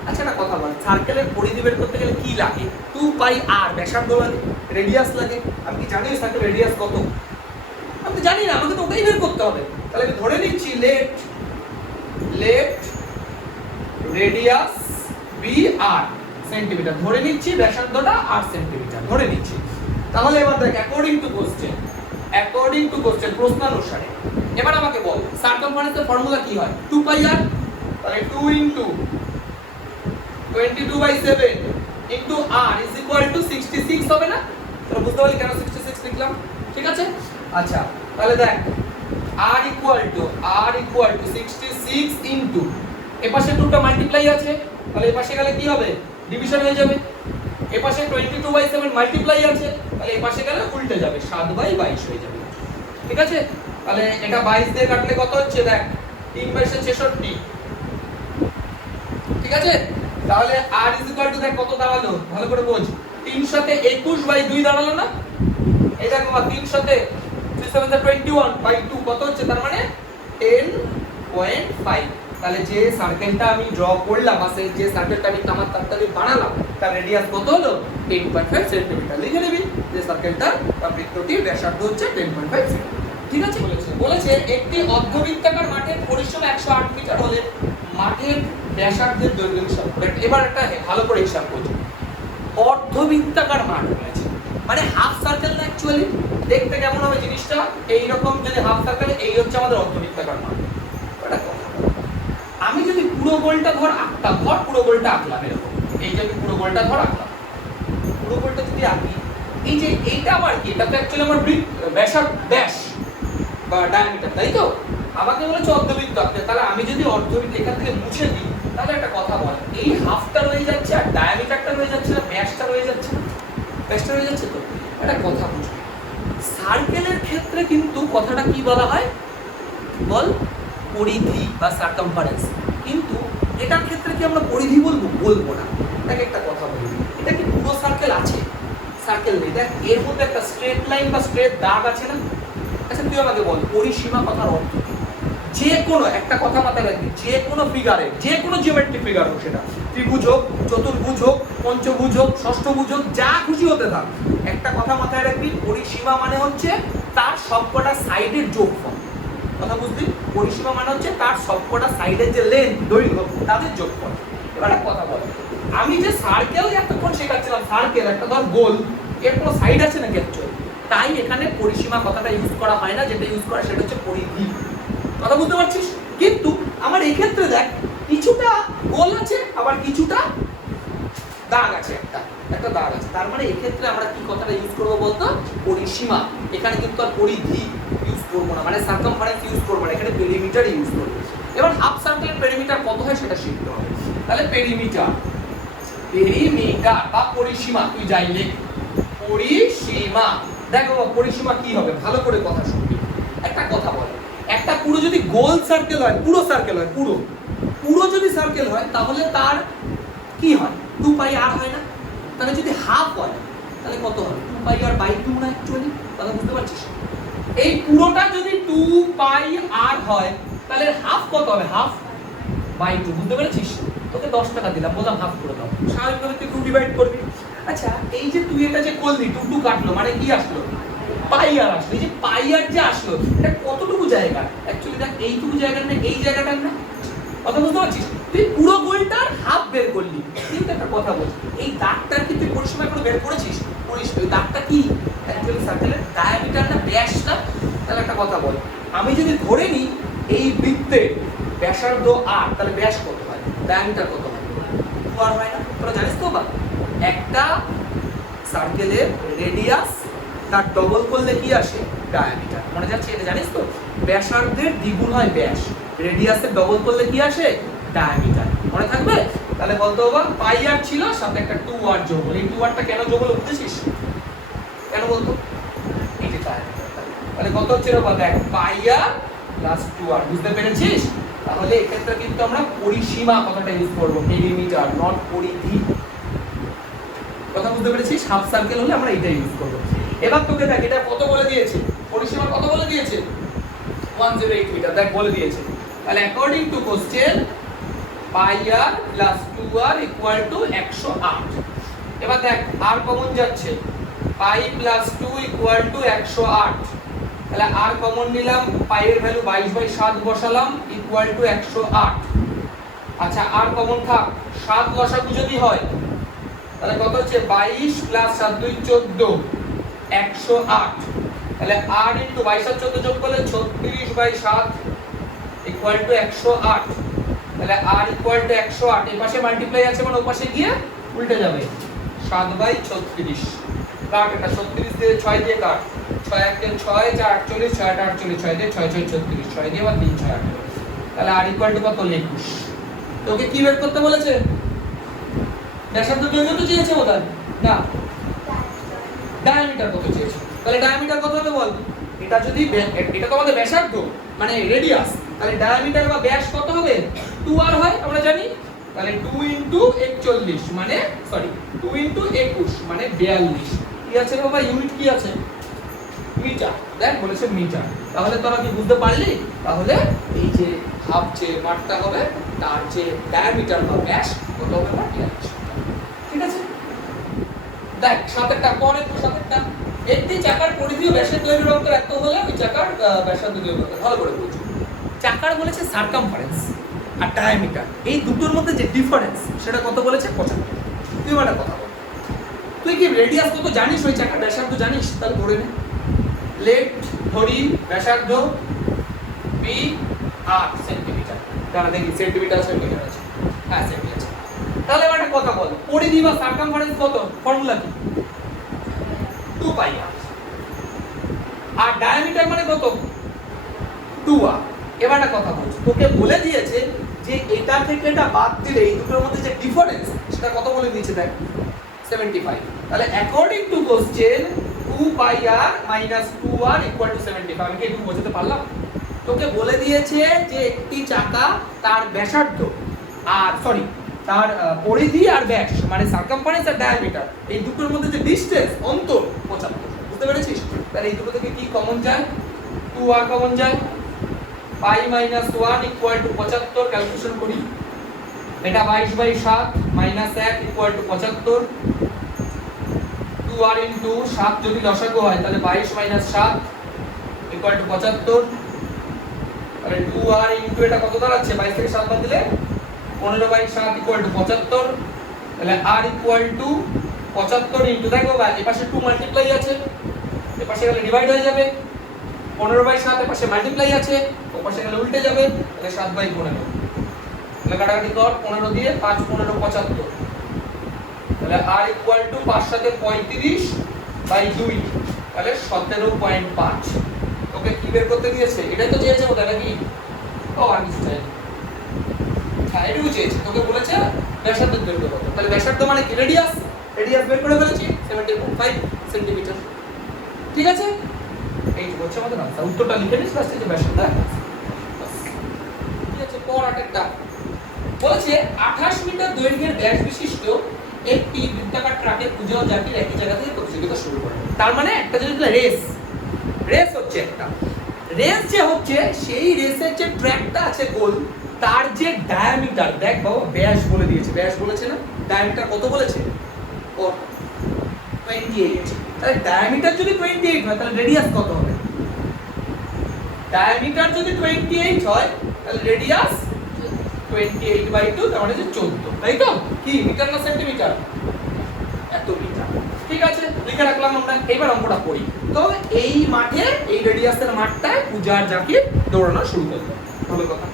আচ্ছা একটা কথা বল, সার্কেলের পরিধি বের করতে গেলে কি লাগে? 2 পাই r ব্যাসার্ধ লাগে, রেডিয়াস লাগে। আমি কি জানি সার্কেল রেডিয়াস কত? আমি তো জানি না, আমাকে তো ওটাই বের করতে হবে। তাহলে আমি ধরে নিচ্ছি লেফট রেডিয়াস বি আর সেন্টিমিটার ধরে নিচ্ছি, ব্যাসার্ধটা আর সেন্টিমিটার ধরে নিচ্ছি। তাহলে এবার দেখ অ্যাকর্ডিং টু কোশ্চেন প্রশ্নানুসারে এবার আমাকে বল সার্কামফারেন্সের ফর্মুলা কি হয়? 2 পাই আর। তাহলে 2 into 22/7 into r is equal to 66 হবে না? তোরা বুঝতে পারলি কেন 66 লিখলাম? ঠিক আছে। আচ্ছা তাহলে দেখ r ইকুয়াল টু 66 ইনটু এপাশে 2টা মাল্টিপ্লাই আছে, তাহলে এপাশে গেলে কি হবে ডিভিশন হয়ে যাবে। এপাশে 22/7 মাল্টিপ্লাই আছে, তাহলে এপাশে গেলে উল্টে যাবে 7/22 হয়ে যাবে। ঠিক আছে। তাহলে এটা 22 দিয়ে কাটলে কত হচ্ছে দেখ 3/66। ঠিক আছে। তাহলে r ইজ ইকুয়াল টু দেখ কত দাঁড়ালো ভালো করে বোঝ, 3 সাথে 21/2 দাঁড়ালো না? এই দেখো 3 সাথে 3/7=21/2 কত হচ্ছে তার মানে 10.5। তাহলে যে সার্কেলটা আমি ড্র করলাম বা যে সার্কেলটা আমি আমার তাড়াতাড়ি বানালাম তার রেডিয়াস কত হলো 10.5 সেন্টিমিটার। লিখে নিবি যে সার্কেলটার বা বৃত্তটির ব্যাসার্ধ হচ্ছে 10.5 সেন্টিমিটার। ঠিক আছে। বলেছে একটি অর্ধবৃত্তাকার মাঠের পরিসীমা 108 মিটার হলে মাঠের ব্যাসার্ধের দৈর্ঘ্য হিসাব করে। এবার একটা ভালো করে হিসাব করছি, অর্ধবৃত্তাকার মাঠ বলেছে মানে হাফ সার্কেল না? অ্যাকচুয়ালি দেখতে কেমন হবে জিনিসটা এইরকম, যদি হাফ সার্কেল এই হচ্ছে আমাদের অর্ধবৃত্তাকার মাঠ। এটা কথা আমি যদি পুরো গোলটা আঁকতাম, পুরো গোলটা আঁকলাম এরকম, এই যে আমি পুরো গোলটা আঁকলাম, পুরো গোলটা যদি আঁকি এই যে এইটা আমার কি, এটা তো অ্যাকচুয়ালি আমার ব্যাস বা ডায়ামিটার, তাই তো? আমাকে বলেছে অর্ধবৃত্ত আঁকতে, তাহলে আমি যদি অর্ধবৃত্ত এখান থেকে মুছে দিই তাহলে একটা কথা বল, এই হাফটা রয়ে যাচ্ছে আর ডায়ামিটারটা রয়ে যাচ্ছে না, ব্যাসটা রয়ে যাচ্ছে না? ব্যাসটা রয়ে যাচ্ছে তো। একটা কথা বুঝবি, সার্কেলের ক্ষেত্রে কিন্তু কথাটা কি বলা হয় বল, পরিধি বা সার্কামফারেন্স। কিন্তু এটার ক্ষেত্রে কি আমরা পরিধি বলবো না। দেখ একটা কথা বলি, এটা কি পুরো সার্কেল আছে? সার্কেল নেই। দেখ এর মধ্যে একটা স্ট্রেট লাইন বা স্ট্রেট দাগ আছে না? আচ্ছা তুই আমাকে বল পরিসীমা কথার অর্থ কি? যে কোনো একটা কথা মাথায় রাখবি, যে কোনো ফিগারে, যে কোনো জিওমেট্রিক ফিগার হোক, সেটা ত্রিভুজ হোক, চতুর্ভুজ হোক, পঞ্চভুজ হোক, ষষ্ঠভুজ হোক, যা খুশি হতে থাক, একটা কথা মাথায় রাখবি, পরিসীমা মানে হচ্ছে তার সবকটা সাইডের যোগফল। কথা বুঝলি? পরিসীমা মানে হচ্ছে তার সবকটা সাইডের যে লেন্থ দৈর্ঘ্য তাদের যোগফল। এবার একটা কথা বল, আমি যে সার্কেল এতক্ষণ শেখাচ্ছিলাম, সার্কেল একটা ধর গোল, এর কোনো সাইড আছে নাকি অ্যাকচুয়ালি? তাই এখানে পরিসীমা কথাটা ইউজ করা হয় না, যেটা ইউজ করা সেটা হচ্ছে পরিধি। কথা বুঝতে পারছিস? কিন্তু আমার এই ক্ষেত্রে দেখ কিছুটা গোল আছে আবার কিছুটা দাগ আছে, একটা দাগ আছে, তার মানে এই ক্ষেত্রে আমরা কি কথাটা ইউজ করবো বলতো? পরিসীমা। এখানে কিন্তু আর পরিধি ইউজ করবো না, মানে সার্কামফারেন্স ইউজ করবো না, এখানে পেরিমিটার ইউজ করবো। এবার হাফ সার্কেলের পেরিমিটার কত হয় সেটা শিখতে হবে। তাহলে পেরিমিটার বা পরিসীমা, তুই যাই লেখ পরিসীমা। দেখো পরিসীমা কি হবে ভালো করে কথা শুনবি। একটা কথা বল, একটা পুরো যদি গোল সার্কেল হয়, পুরো সার্কেল হয়, পুরো যদি সার্কেল হয় তাহলে তার কি হয় 2 পাই আর হয় না? তাহলে যদি হাফ হয় তাহলে কত হবে 2 পাই আর বাই 2 না? অ্যাকচুয়ালি কথা বুঝতে পারছিস? এই পুরোটা যদি 2 পাই আর হয় তাহলে হাফ কত হবে? Half by 2। বুঝতে পেরেছিস? তোকে 10 টাকা দিলাম, বললাম হাফ করে দাও, স্বাভাবিকভাবে তুই 2 ডিভাইড করবি। আচ্ছা এই যে তুই এটা যে করলি 2 কাটলো মানে কি আসলো পাই আর আসলো, এই যে পাই আর যে আসলো এটা কতটুকু জায়গা? অ্যাকচুয়ালি দেখ এইটুকু জায়গা না এই জায়গাটার না, কথা বুঝতে পারছিস? তুই পুরো গোলটার হাফ বের করলি, কিন্তু একটা কথা বলছি, এই দাগটার কি তুই পরিসীমা করে বের করেছিস? করিস। ওই দাগটা কি অ্যাকচুয়ালি সার্কেলের ডায়ামিটার না ব্যাসটা? তাহলে একটা কথা বল, আমি যদি ধরে নিই এই বৃত্তের ব্যাসার্ধ আর, তাহলে ব্যাস কত হয়, ডায়ামিটার কত হয়? 2r হয় না? তোরা জানিস তো বা একটা সার্কেলের রেডিয়াস তার ডবল করলে কি আসে? ডায়ামিটার। মনে যাচ্ছে এটা জানিস তো? ব্যাসার্ধের দ্বিগুণ হয় ব্যাস, রেডিয়াসের ডবল করলে কি আসে? ডায়ামিটার। মনে থাকবে? তাহলে বলতো বাবা পাই আর ছিল সাথে একটা 2r যোগ হলো। এই 2rটা কেন যোগ হলো বুঝেছিস? কেন বলতো? এই যে ডায়ামিটার। তাহলে কত হচ্ছে রে বাবা? দেখ পাই আর প্লাস 2r, বুঝতে পেরেছিস? তাহলে এক্ষেত্রে কিন্তু আমরা পরিসীমা কথাটা ইউজ করব, মিলিমিটার নট পরিধি। কথা বুঝতে পেরেছিস? হাফ সার্কেল হলে আমরা এটা ইউজ করব। এবার তোকে দেখ এটা কত বলে দিয়েছে, পরিসীমা কত বলে দিয়েছে? 108 মিটার দেখ বলে দিয়েছে। তাহলে according to question pi R plus 2r equal to 108। এবার দেখ আর কমন যাচ্ছে, পাই প্লাস 2 ইকুয়াল টু 108। তাহলে আর কমন নিলাম, পাই এর ভ্যালু 22/7 বসালাম ইকুয়াল টু 108। আচ্ছা আর কমন থাক, 7 লসাগু যদি হয় তাহলে কত হচ্ছে? 22 প্লাস 7 2 14, 108। তাহলে 8 ইনটু 22 আর 14 যোগ করলে 36/7 ইকুয়াল টু 108। তাহলে r ইকুয়াল টু 108, এই পাশে মাল্টিপ্লাই আছে মানে ওই পাশে গিয়ে উল্টে যাবে, 7/36। কাট, এটা 36 দিয়ে 6 দিয়ে কাট, 6 1 দিয়ে 6 4 48, 6 8 48, 6 দিয়ে 6 6 36, 6 দিয়ে আবার 3 6 18। তাহলে r ইকুয়াল টু কত? 21। তোকে কি বের করতে বলেছে? ব্যাসার্ধ কত চেয়েছে বোধহয়? না, ডায়ামিটার কত চেয়েছে। তাহলে ডায়ামিটার কত হবে বল? এটা যদি এটা তো আমাদের ব্যাসার্ধ মানে রেডিয়াস, তাহলে ডায়ামিটার বা ব্যাস কত হবে? 2r হয় আমরা জানি। তাহলে 2 ইনটু 41 মানে সরি 2 ইনটু 21 মানে 42। কি আছে বাবা? ইউনিট কি আছে? মিটার। দেখ বলেছে মিটার। তাহলে তোরা কি বুঝতে পারলি? তাহলে এই যে হাফ যে মাপটা হবে তার যে ডায়ামিটার বা ব্যাস কত হবে বা 42। ঠিক আছে? দেখ সাতেরটা পরে তো সাতেরটা, একটি চাকার পরিধি ও ব্যাসের দৈর্ঘ্যের অন্তর এত হলে ওই চাকার ব্যাসার্ধ দৈর্ঘ্য কত? ভালো করে বুঝো। চাকার বলেছে সারকামফারেন্স আর ডায়ামিটার, এই দুটোর মধ্যে যে ডিফারেন্স সেটা কত বলেছে? 75। তুই একটা কথা বল, তুই কি রেডিয়াস কত জানিস? ওই চাকার ব্যাসার্ধ জানিস? তাহলে ধরে নে, লেট ধরি ব্যাসার্ধ বি 8 সেন্টিমিটার। তাহলে দেখি সেন্টিমিটার আছে মিটার আছে, হ্যাঁ সেন্টিমিটার আছে। তাহলে একটা কথা বল, পরিধি বা সারকামফারেন্স কত? ফর্মুলা কি? 2 পাই আর। আর ডায়ামিটার মানে কত? 2r। এবার একটা কথা বলছি, তোকে বলে দিয়েছে যে এটা থেকে এটা বাদ দিলে এই দুটোর মধ্যে যে ডিফারেন্স সেটা কত বলে দিয়েছে দেখ? 75। তাহলে according to question 2 pi R minus 2r equal to 75। আমি কি একটু বোঝাতে পারলাম? তোকে বলে দিয়েছে যে একটি চাকা তার ব্যাসার্ধ আর সরি তার পরিধি আর ব্যাস মানে সারকামফারেন্স আর ডায়ামিটার এই দুটোর মধ্যে যে ডিসটেন্স অন্তর 75। বুঝতে পেরেছিস? তাহলে এই দুটো থেকে কি কমন যায়? 2r কমন যায়, পাই মাইনাস 1 ইকুয়াল টু 75। ক্যালকুলেশন করি, এটা 22/7 minus 1 equal to 75। 2r into 7 যদি লসাগু হয় তাহলে 22 মাইনাস 7 ইকুয়াল টু 75। তাহলে 2r ইনটু এটা কত দাঁড়াচ্ছে? 22 থেকে 7 বাদ দিলে 15/7 ইকুয়াল টু 75। তাহলে r ইকুয়াল টু 75 ইনটু দেখো ভাই এই পাশে 2 মাল্টিপ্লাই আছে, এই পাশে গেলে ডিভাইড হয়ে যাবে, 15/7 এর পাশে মাল্টিপ্লাই আছে, ও পাশে গেলে উল্টে যাবে, তাহলে 7/15। তাহলে কাটাকাটি কর, 15 দিয়ে 5 15 75। তাহলে r ইকুয়াল টু 5 সাথে 35/2 তাহলে 17.5। ওকে কি বের করতে দিয়েছে? এটাই তো চেয়েছে ওটা নাকি? ও আর কিছু চাই, হ্যাঁ এটুকু চেয়েছে। তোকে বলেছে ব্যাসার্ধ দৈর্ঘ্য কত, তাহলে ব্যাসার্ধ মানে কি? রেডিয়াস। রেডিয়াস বের করে ফেলেছি 70.5 সেন্টিমিটার। ঠিক আছে? এই হচ্ছে আমাদের আনসার। উত্তরটা লিখে নিস, লাস্টে যে ব্যাসার্ধ ঠিক আছে। পর আরেকটা বলেছে 28 মিটার দৈর্ঘ্যের ব্যাস বিশিষ্ট একটি বৃত্তাকার ট্রাকের পূজা জাতির একই জায়গা থেকে প্রতিযোগিতা শুরু করে। তার মানে একটা যদি রেস রেস হচ্ছে একটা রেস যে হচ্ছে সেই রেসের যে ট্র্যাকটা আছে গোল তার যে ডায়ামিটার দেখ বাবা ব্যাস বলে দিয়েছে, ব্যাস বলেছে না, ডায়ামিটার কত বলেছে? 28। তাহলে ডায়ামিটার যদি 28 হয় তাহলে রেডিয়াস কত হবে? ডায়ামিটার যদি 28 হয় তাহলে রেডিয়াস 28/2, তার মানে 14, তাই তো? কি মিটার না সেন্টিমিটার? এত মিটার। ঠিক আছে, লিখে রাখলাম আমরা। এবার অঙ্কটা পড়ি। তো এই মাঠে, এই রেডিয়াসের মাঠটায় পূজা আর জাকির দৌড়ানো শুরু করলো। ভালো কথা।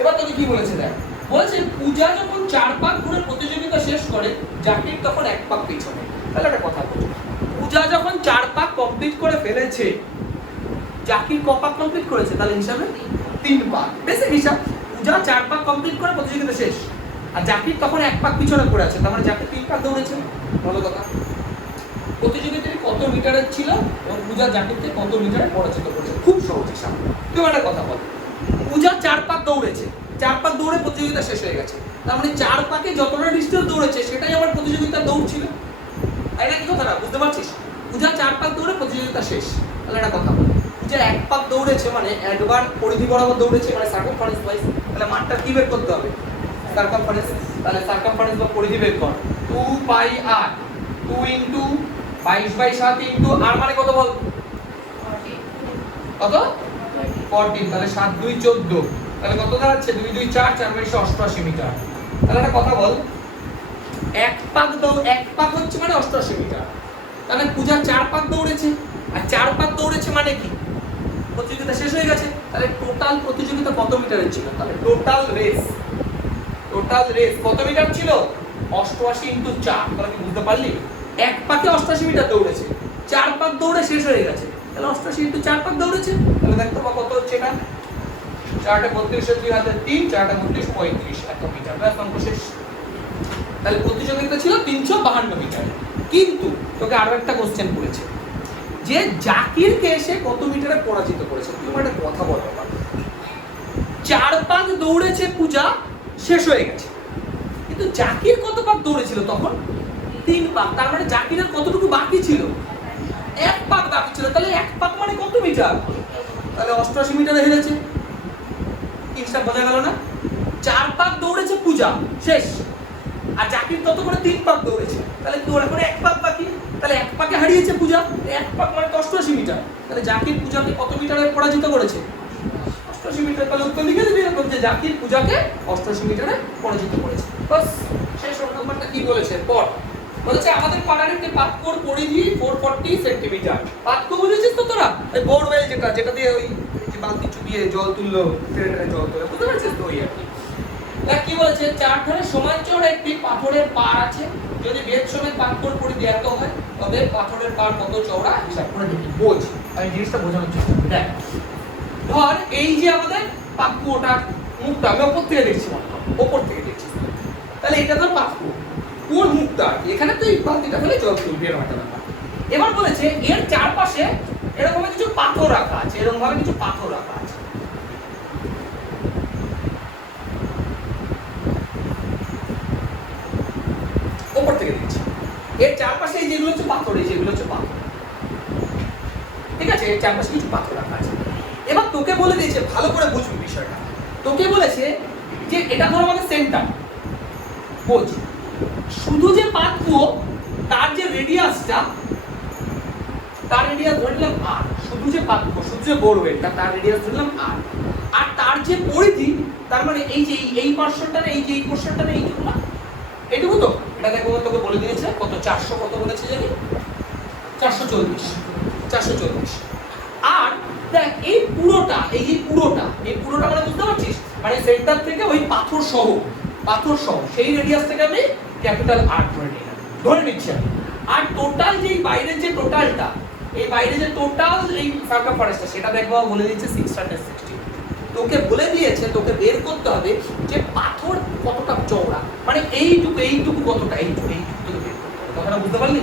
এবার তোকে কি বলেছে দেখ, বলছে পূজা যখন 4 পাক ঘুরে প্রতিযোগিতা শেষ করে, জাকির তখন 1 পাক পিছনে। তাহলে একটা কথা বল, পূজা যখন 4 পাক কমপ্লিট করে ফেলেছে, জাকির ক পাক কমপ্লিট করেছে? তাহলে হিসাবে 3 পাক। বেসিক হিসাব, পূজা 4 পাক কমপ্লিট করে প্রতিযোগিতা শেষ, আর জাকির তখন 1 পাক পিছনে পড়ে আছে, তার মানে জাকির 3 পাক দৌড়েছে। ভালো কথা। প্রতিযোগিতাটি কত মিটারের ছিল এবং পূজা জাকিরকে কত মিটারে পরাজিত করেছে? খুব সহজ হিসাব। তুই একটা কথা বল, পূজা 4 পাক দৌড়েছে, 4 পাক দৌড়ে প্রতিযোগিতা শেষ হয়ে গেছে, তার মানে 4 পাকে যতটা ডিস্টেন্স দৌড়েছে সেটাই আমার প্রতিযোগিতার দৌড় ছিল। তাই নাকি কথাটা বুঝতে পারছিস? পূজা 4 পাক দৌড়ে প্রতিযোগিতা শেষ। তাহলে একটা কথা বল, পূজা 1 পাক দৌড়েছে মানে একবার পরিধি বরাবর দৌড়েছে, মানে সার্কামফারেন্স ওয়াইজ। তাহলে মাঠটা কি বের করতে হবে? সার্কামফারেন্স। তাহলে সার্কামফারেন্স বা পরিধি বের কর। 2 পাই r, 2 ইনটু 22/7 ইনটু r মানে কত বল? কত? 14। তাহলে 7 2 14। তাহলে কত দাঁড়াচ্ছে? 2 2 4, 4 2 88 মিটার। তাহলে একটা কথা বল, 1 পাক হচ্ছে মানে 88 মিটার। তাহলে পূজা 4 পাক দৌড়েছে, আর 4 পাক দৌড়েছে মানে কি? প্রতিযোগিতা শেষ হয়ে গেছে। তাহলে টোটাল প্রতিযোগিতা কত মিটারের ছিল? তাহলে টোটাল রেস কত মিটার ছিল? 88 ইনটু 4। তাহলে কি বুঝতে পারলি? 1 পাকে 88 মিটার দৌড়েছে, 4 পাক দৌড়ে শেষ হয়ে গেছে, তাহলে 88 ইনটু 4 পাক দৌড়েছে। তাহলে দেখতো বা কত হচ্ছে এটা? 4টা 32 এর 2 হাতে 3, 4টা 32 35 এত মিটার। ব্যাস অঙ্ক শেষ। তাহলে প্রতিযোগিতা ছিল 352 মিটার। কিন্তু তোকে আরো একটা কোশ্চেন করেছে যে জাকিরকে সে কত মিটারে পরাজিত করেছে। তুই একটা কথা বল বাবা, 4 পাক দৌড়েছে পূজা, শেষ হয়ে গেছে, কিন্তু জাকির কত পাক দৌড়েছিল তখন? 3 পাক। তার মানে জাকিরের কতটুকু বাকি ছিল? 1 পাক বাকি ছিল। তাহলে 1 পাক মানে কত মিটার? তাহলে 88 মিটারে হেরেছে। জিনিসটা বোঝা গেল না? 4 পাক দৌড়েছে পূজা, শেষ, আর জাকির কত করে? 3 পাক দৌড়েছে। তাহলে কি ওরা করে 1 পাক বাকি, তাহলে 1 পাকে হারিয়েছে পূজা। 1 পাক মানে 88 মিটার। তাহলে জাকির পূজাকে কত মিটারে পরাজিত করেছে? 88 মিটার। তাহলে উত্তর লিখে দিবি এরকম যে জাকির পূজাকে 88 মিটারে পরাজিত করেছে। বাস শেষ। নাম্বারটা কি বলেছে পড়। বলেছে আমাদের পাড়ার একটি পাতকুয়োর পরিধি 440 সেন্টিমিটার। পাতকুয়ো বুঝেছিস তো তোরা? এই বোরওয়েল যেটা দিয়ে ওই যে বালতি চুবিয়ে জল তুললো, ট্রেনে জল তোলে, বুঝতে পারছিস তো? ওই আর কি। কি বলেছে? 4 ধারে সমান চওড়া একটি পাথরের পাড় আছে। যদি বেদ সমেত পাতকুয়োর পরিধি এত হয় তবে পাথরের পাড় কত চওড়া হিসাব করে দেখি। বোঝ, আমি জিনিসটা বোঝানোর চেষ্টা করি। দেখ, ধর এই যে আমাদের পাতকুয়োটার মুখটা আমি ওপর থেকে দেখছি, ওপর থেকে দেখছি, তাহলে এটা ধর পাতকুয়ো, কুয়োর মুখটা এখানে তো এই বালতিটা ফেলে জল তুলবি, এরকম একটা ব্যাপার। এবার বলেছে এর চারপাশে এরকম কিছু পাথর রাখা আছে, এরকম ভাবে কিছু পাথর রাখা আছে। ওপর থেকে দেখছি, এর চারপাশে যেগুলো হচ্ছে পাথর, এই যেগুলো হচ্ছে পাথর, ঠিক আছে? এর চারপাশে কিছু পাথর রাখা আছে। এবার তোকে বলে দিয়েছে, ভালো করে বুঝবি বিষয়টা। তোকে বলেছে যে এটা ধর আমাদের সেন্টার, বোঝ, শুধু যে পাতকুয়ো তার যে রেডিয়াসটা, তার রেডিয়াস ধরলাম r, শুধু যে পাতকুয়ো, শুধু যে বোরওয়েলটা তার রেডিয়াস ধরলাম r, আর তার যে পরিধি, তার মানে এই যে এই পোরশনটা না, এই যে এই পোরশনটা না, এইটুকু না, এইটুকু তো। এটা দেখো তোকে বলে দিয়েছে কত, 400 কত বলেছে জানি, 440। আর দেখ এই পুরোটা, এই যে পুরোটা মানে বুঝতে পারছিস, মানে সেন্টার থেকে ওই পাথর সহ সেই রেডিয়াস থেকে আমি ক্যাপিটাল R ধরে নিচ্ছি আমি। আর টোটাল যে বাইরের যে টোটালটা, এই বাইরে যে টোটাল এই সার্কামফারেন্সটা, সেটা দেখবা বলে দিয়েছে 660। তোকে বলে দিয়েছে তোকে বের করতে হবে যে পাথর কতটা চওড়া, মানে এইটুকু কতটা, এইটুকু তোকে বের করতে হবে। কথাটা বুঝতে পারলি?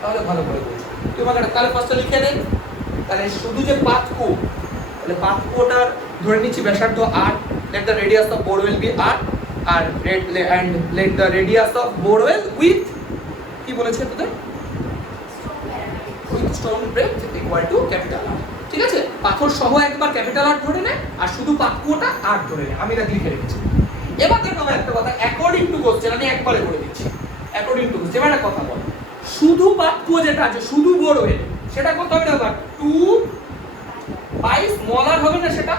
তাহলে ভালো করে বলছি। তুই আমাকে তাহলে ফার্স্টে লিখে দে। তাহলে শুধু যে পাতকুয়ো, তাহলে পাতকুয়োটার ধরে নিচ্ছি ব্যাসার্ধ r, let the radius of borewell be r, R let the radius of borewell with কি বলেছে তোদের, with stone breadth equal to capital R, ঠিক আছে? পাথর সহ একবার ক্যাপিটাল R ধরে নে, আর শুধু পাতকুয়োটা r ধরে নে। আমি এটা লিখে রেখেছি। এবার দেখো একটা কথা, অ্যাকর্ডিং টু কোশ্চেন আমি একবারে করে দিচ্ছি। অ্যাকর্ডিং টু কোশ্চেন, এবার একটা কথা বল, শুধু বাক্য যেটা আছে শুধু বড় ওয়েট সেটা কত হবে আবার 2 পাই স্মলার হবে না, সেটা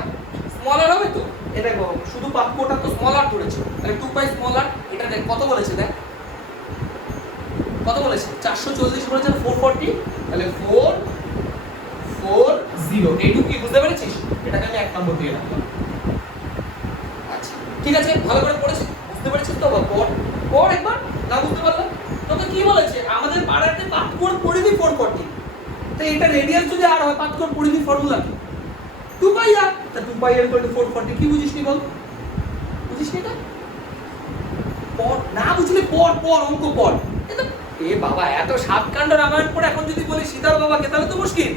স্মলার হবে তো। এটা দেখো শুধু বাক্যটা তো স্মলার ধরেছে, তাহলে 2 পাই স্মলার। এটা দেখ কত বলেছে, দেখ কত বলেছে 440 বলেছে 440, তাহলে 440 এইটুকু কি বুঝতে পেরেছিস? এটাকে আমি 1 নম্বর দিয়ে রাখলাম। আচ্ছা ঠিক আছে, ভালো করে পড়েছিস, বুঝতে পেরেছিস তো? পড় পড় একবার, না বুঝতে পারলাম তোকে কি বলেছে, আমাদের পাড়াতে পাতকোণ পরিধি 440, তো এটা রেডিয়াস যদি আর হয় পাতকোণ পরিধি ফর্মুলা কি 2 পাই আর, তা 2 পাই আর 440 কি বুঝিস নি বল? বুঝিস নি এটা? পড়, না বুঝলে পড় পড়, অঙ্ক পড়। এটা এ বাবা এত সাত কাণ্ড রামায়ণ পড়ে এখন যদি বলি সীতার বাবাকে তাহলে তো মুশকিল।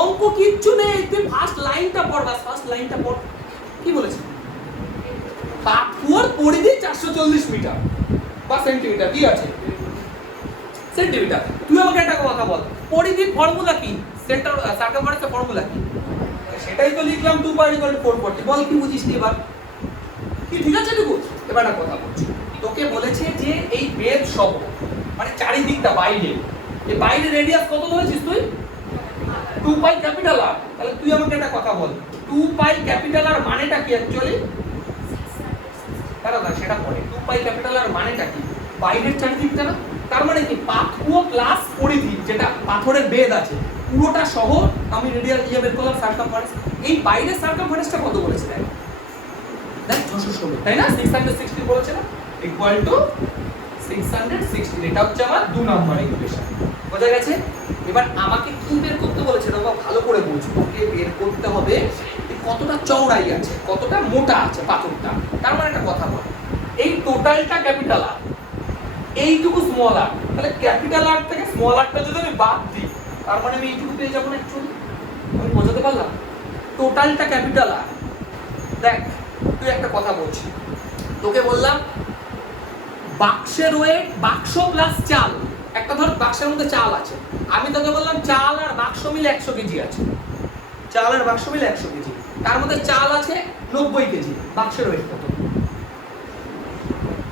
অঙ্ক কিচ্ছু নেই, তুই ফার্স্ট লাইনটা পড়, বাস ফার্স্ট লাইনটা পড়। কি বলেছে? পাতকুয়োর পরিধি 440 মিটার বা সেন্টিমিটার, কি আছে সেন্টিমিটার। তুই আমাকে একটা কথা বল, পরিধির ফর্মুলা কি, সেন্টার সার্কামফারেন্সের ফর্মুলা কি? সেটাই তো লিখলাম 2 পাই = 440। বল কি বুঝিস নি এবার? কি ঠিক আছে টুকু? এবার একটা কথা বলছি, তোকে বলেছে যে এই বেদ সহ মানে চারিদিকটা বাইরে, এই বাইরে রেডিয়াস কত ধরেছিস তুই? 2 পাই ক্যাপিটাল আর। তাহলে তুই আমাকে একটা কথা বল, 2 পাই ক্যাপিটাল আর মানেটা কি অ্যাকচুয়ালি? দাঁড়া সেটা পড়ে, 2 পাই ক্যাপিটাল আর মানেটা কি? বাইরের চারিদিকটা না, তার মানে কি পাতকুয়ো প্লাস পরিধি যেটা পাথরের বেদ আছে পুরোটা সহ আমি রেডিয়াল ইয়ে বের করলাম সার্কামফারেন্স। এই বাইরের সার্কামফারেন্সটা কত বলেছে দেখ, দেখ 616, তাই না? 616 বলেছে না, ইকুয়াল টু 616। এটা হচ্ছে আমার 2 নম্বর ইকুয়েশন, বোঝা গেছে? এবার আমাকে কি বের করতে বলেছে বাবা, ভালো করে বুঝ। ওকে বের করতে হবে কতটা চওড়াই আছে, কতটা মোটা আছে পাথরটা। তার মানে একটা কথা বল, এই টোটালটা ক্যাপিটাল আর, এইটুকু স্মল আর, তাহলে ক্যাপিটাল আর থেকে স্মল আরটা যদি আমি বাদ দিই তার মানে আমি এইটুকু পেয়ে যাবো না অ্যাকচুয়ালি। আমি বোঝাতে পারলাম? টোটালটা ক্যাপিটাল আর। দেখ তুই একটা কথা বলছি, তোকে বললাম বাক্সের ওয়েট, বাক্স প্লাস চাল, একটা ধর বাক্সের মধ্যে চাল আছে, আমি তোকে বললাম চাল আর বাক্স মিলে 100 কেজি আছে, চাল আর বাক্স মিলে 100 কেজি, তার মধ্যে চাল আছে 90 কেজি, বাক্সের ওয়েট কত?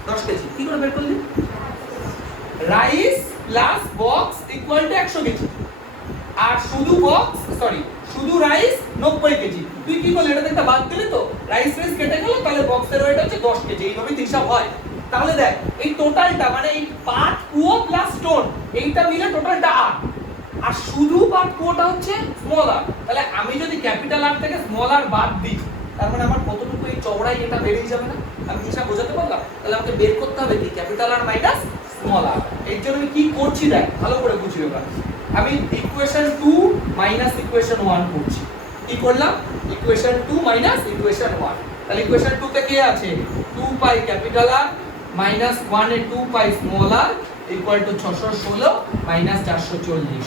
10 কেজি। কি করে বের করলি? Rice plus box equal to 100 kg, আর শুধু বক্স সরি শুধু রাইস 90 কেজি। তুই কি করলি, এটা একটা বাদ দিলি তো, রাইস কেটে গেল, তাহলে বক্সের ওয়েট হচ্ছে 10 কেজি, এইভাবে হিসাব হয়। তাহলে দেখ এই টোটালটা মানে এই পাতকুয়ো প্লাস স্টোন এইটা মিলে টোটালটা আর, আর শুধু পাতকুয়োটা হচ্ছে স্মল আর। তাহলে আমি যদি ক্যাপিটাল আর থেকে স্মল আর বাদ দিই তার মানে আমার কতটুকু এই চওড়াই এটা বেরিয়ে যাবে না? আমি হিসাব বোঝাতে পারলাম? তাহলে আমাকে বের করতে হবে কি ক্যাপিটাল আর মাইনাস স্মল আর। এর জন্য আমি কি করছি দেখ ভালো করে বুঝি। এবার আমি ইকুয়েশন 2 মাইনাস ইকুয়েশন 1 করছি। কি করলাম? Equation 2 minus equation 1। তাহলে ইকুয়েশন 2 তে কি আছে? 2 পাই ক্যাপিটাল আর মাইনাস 1 এ 2 pi small R equal to 616 minus 440।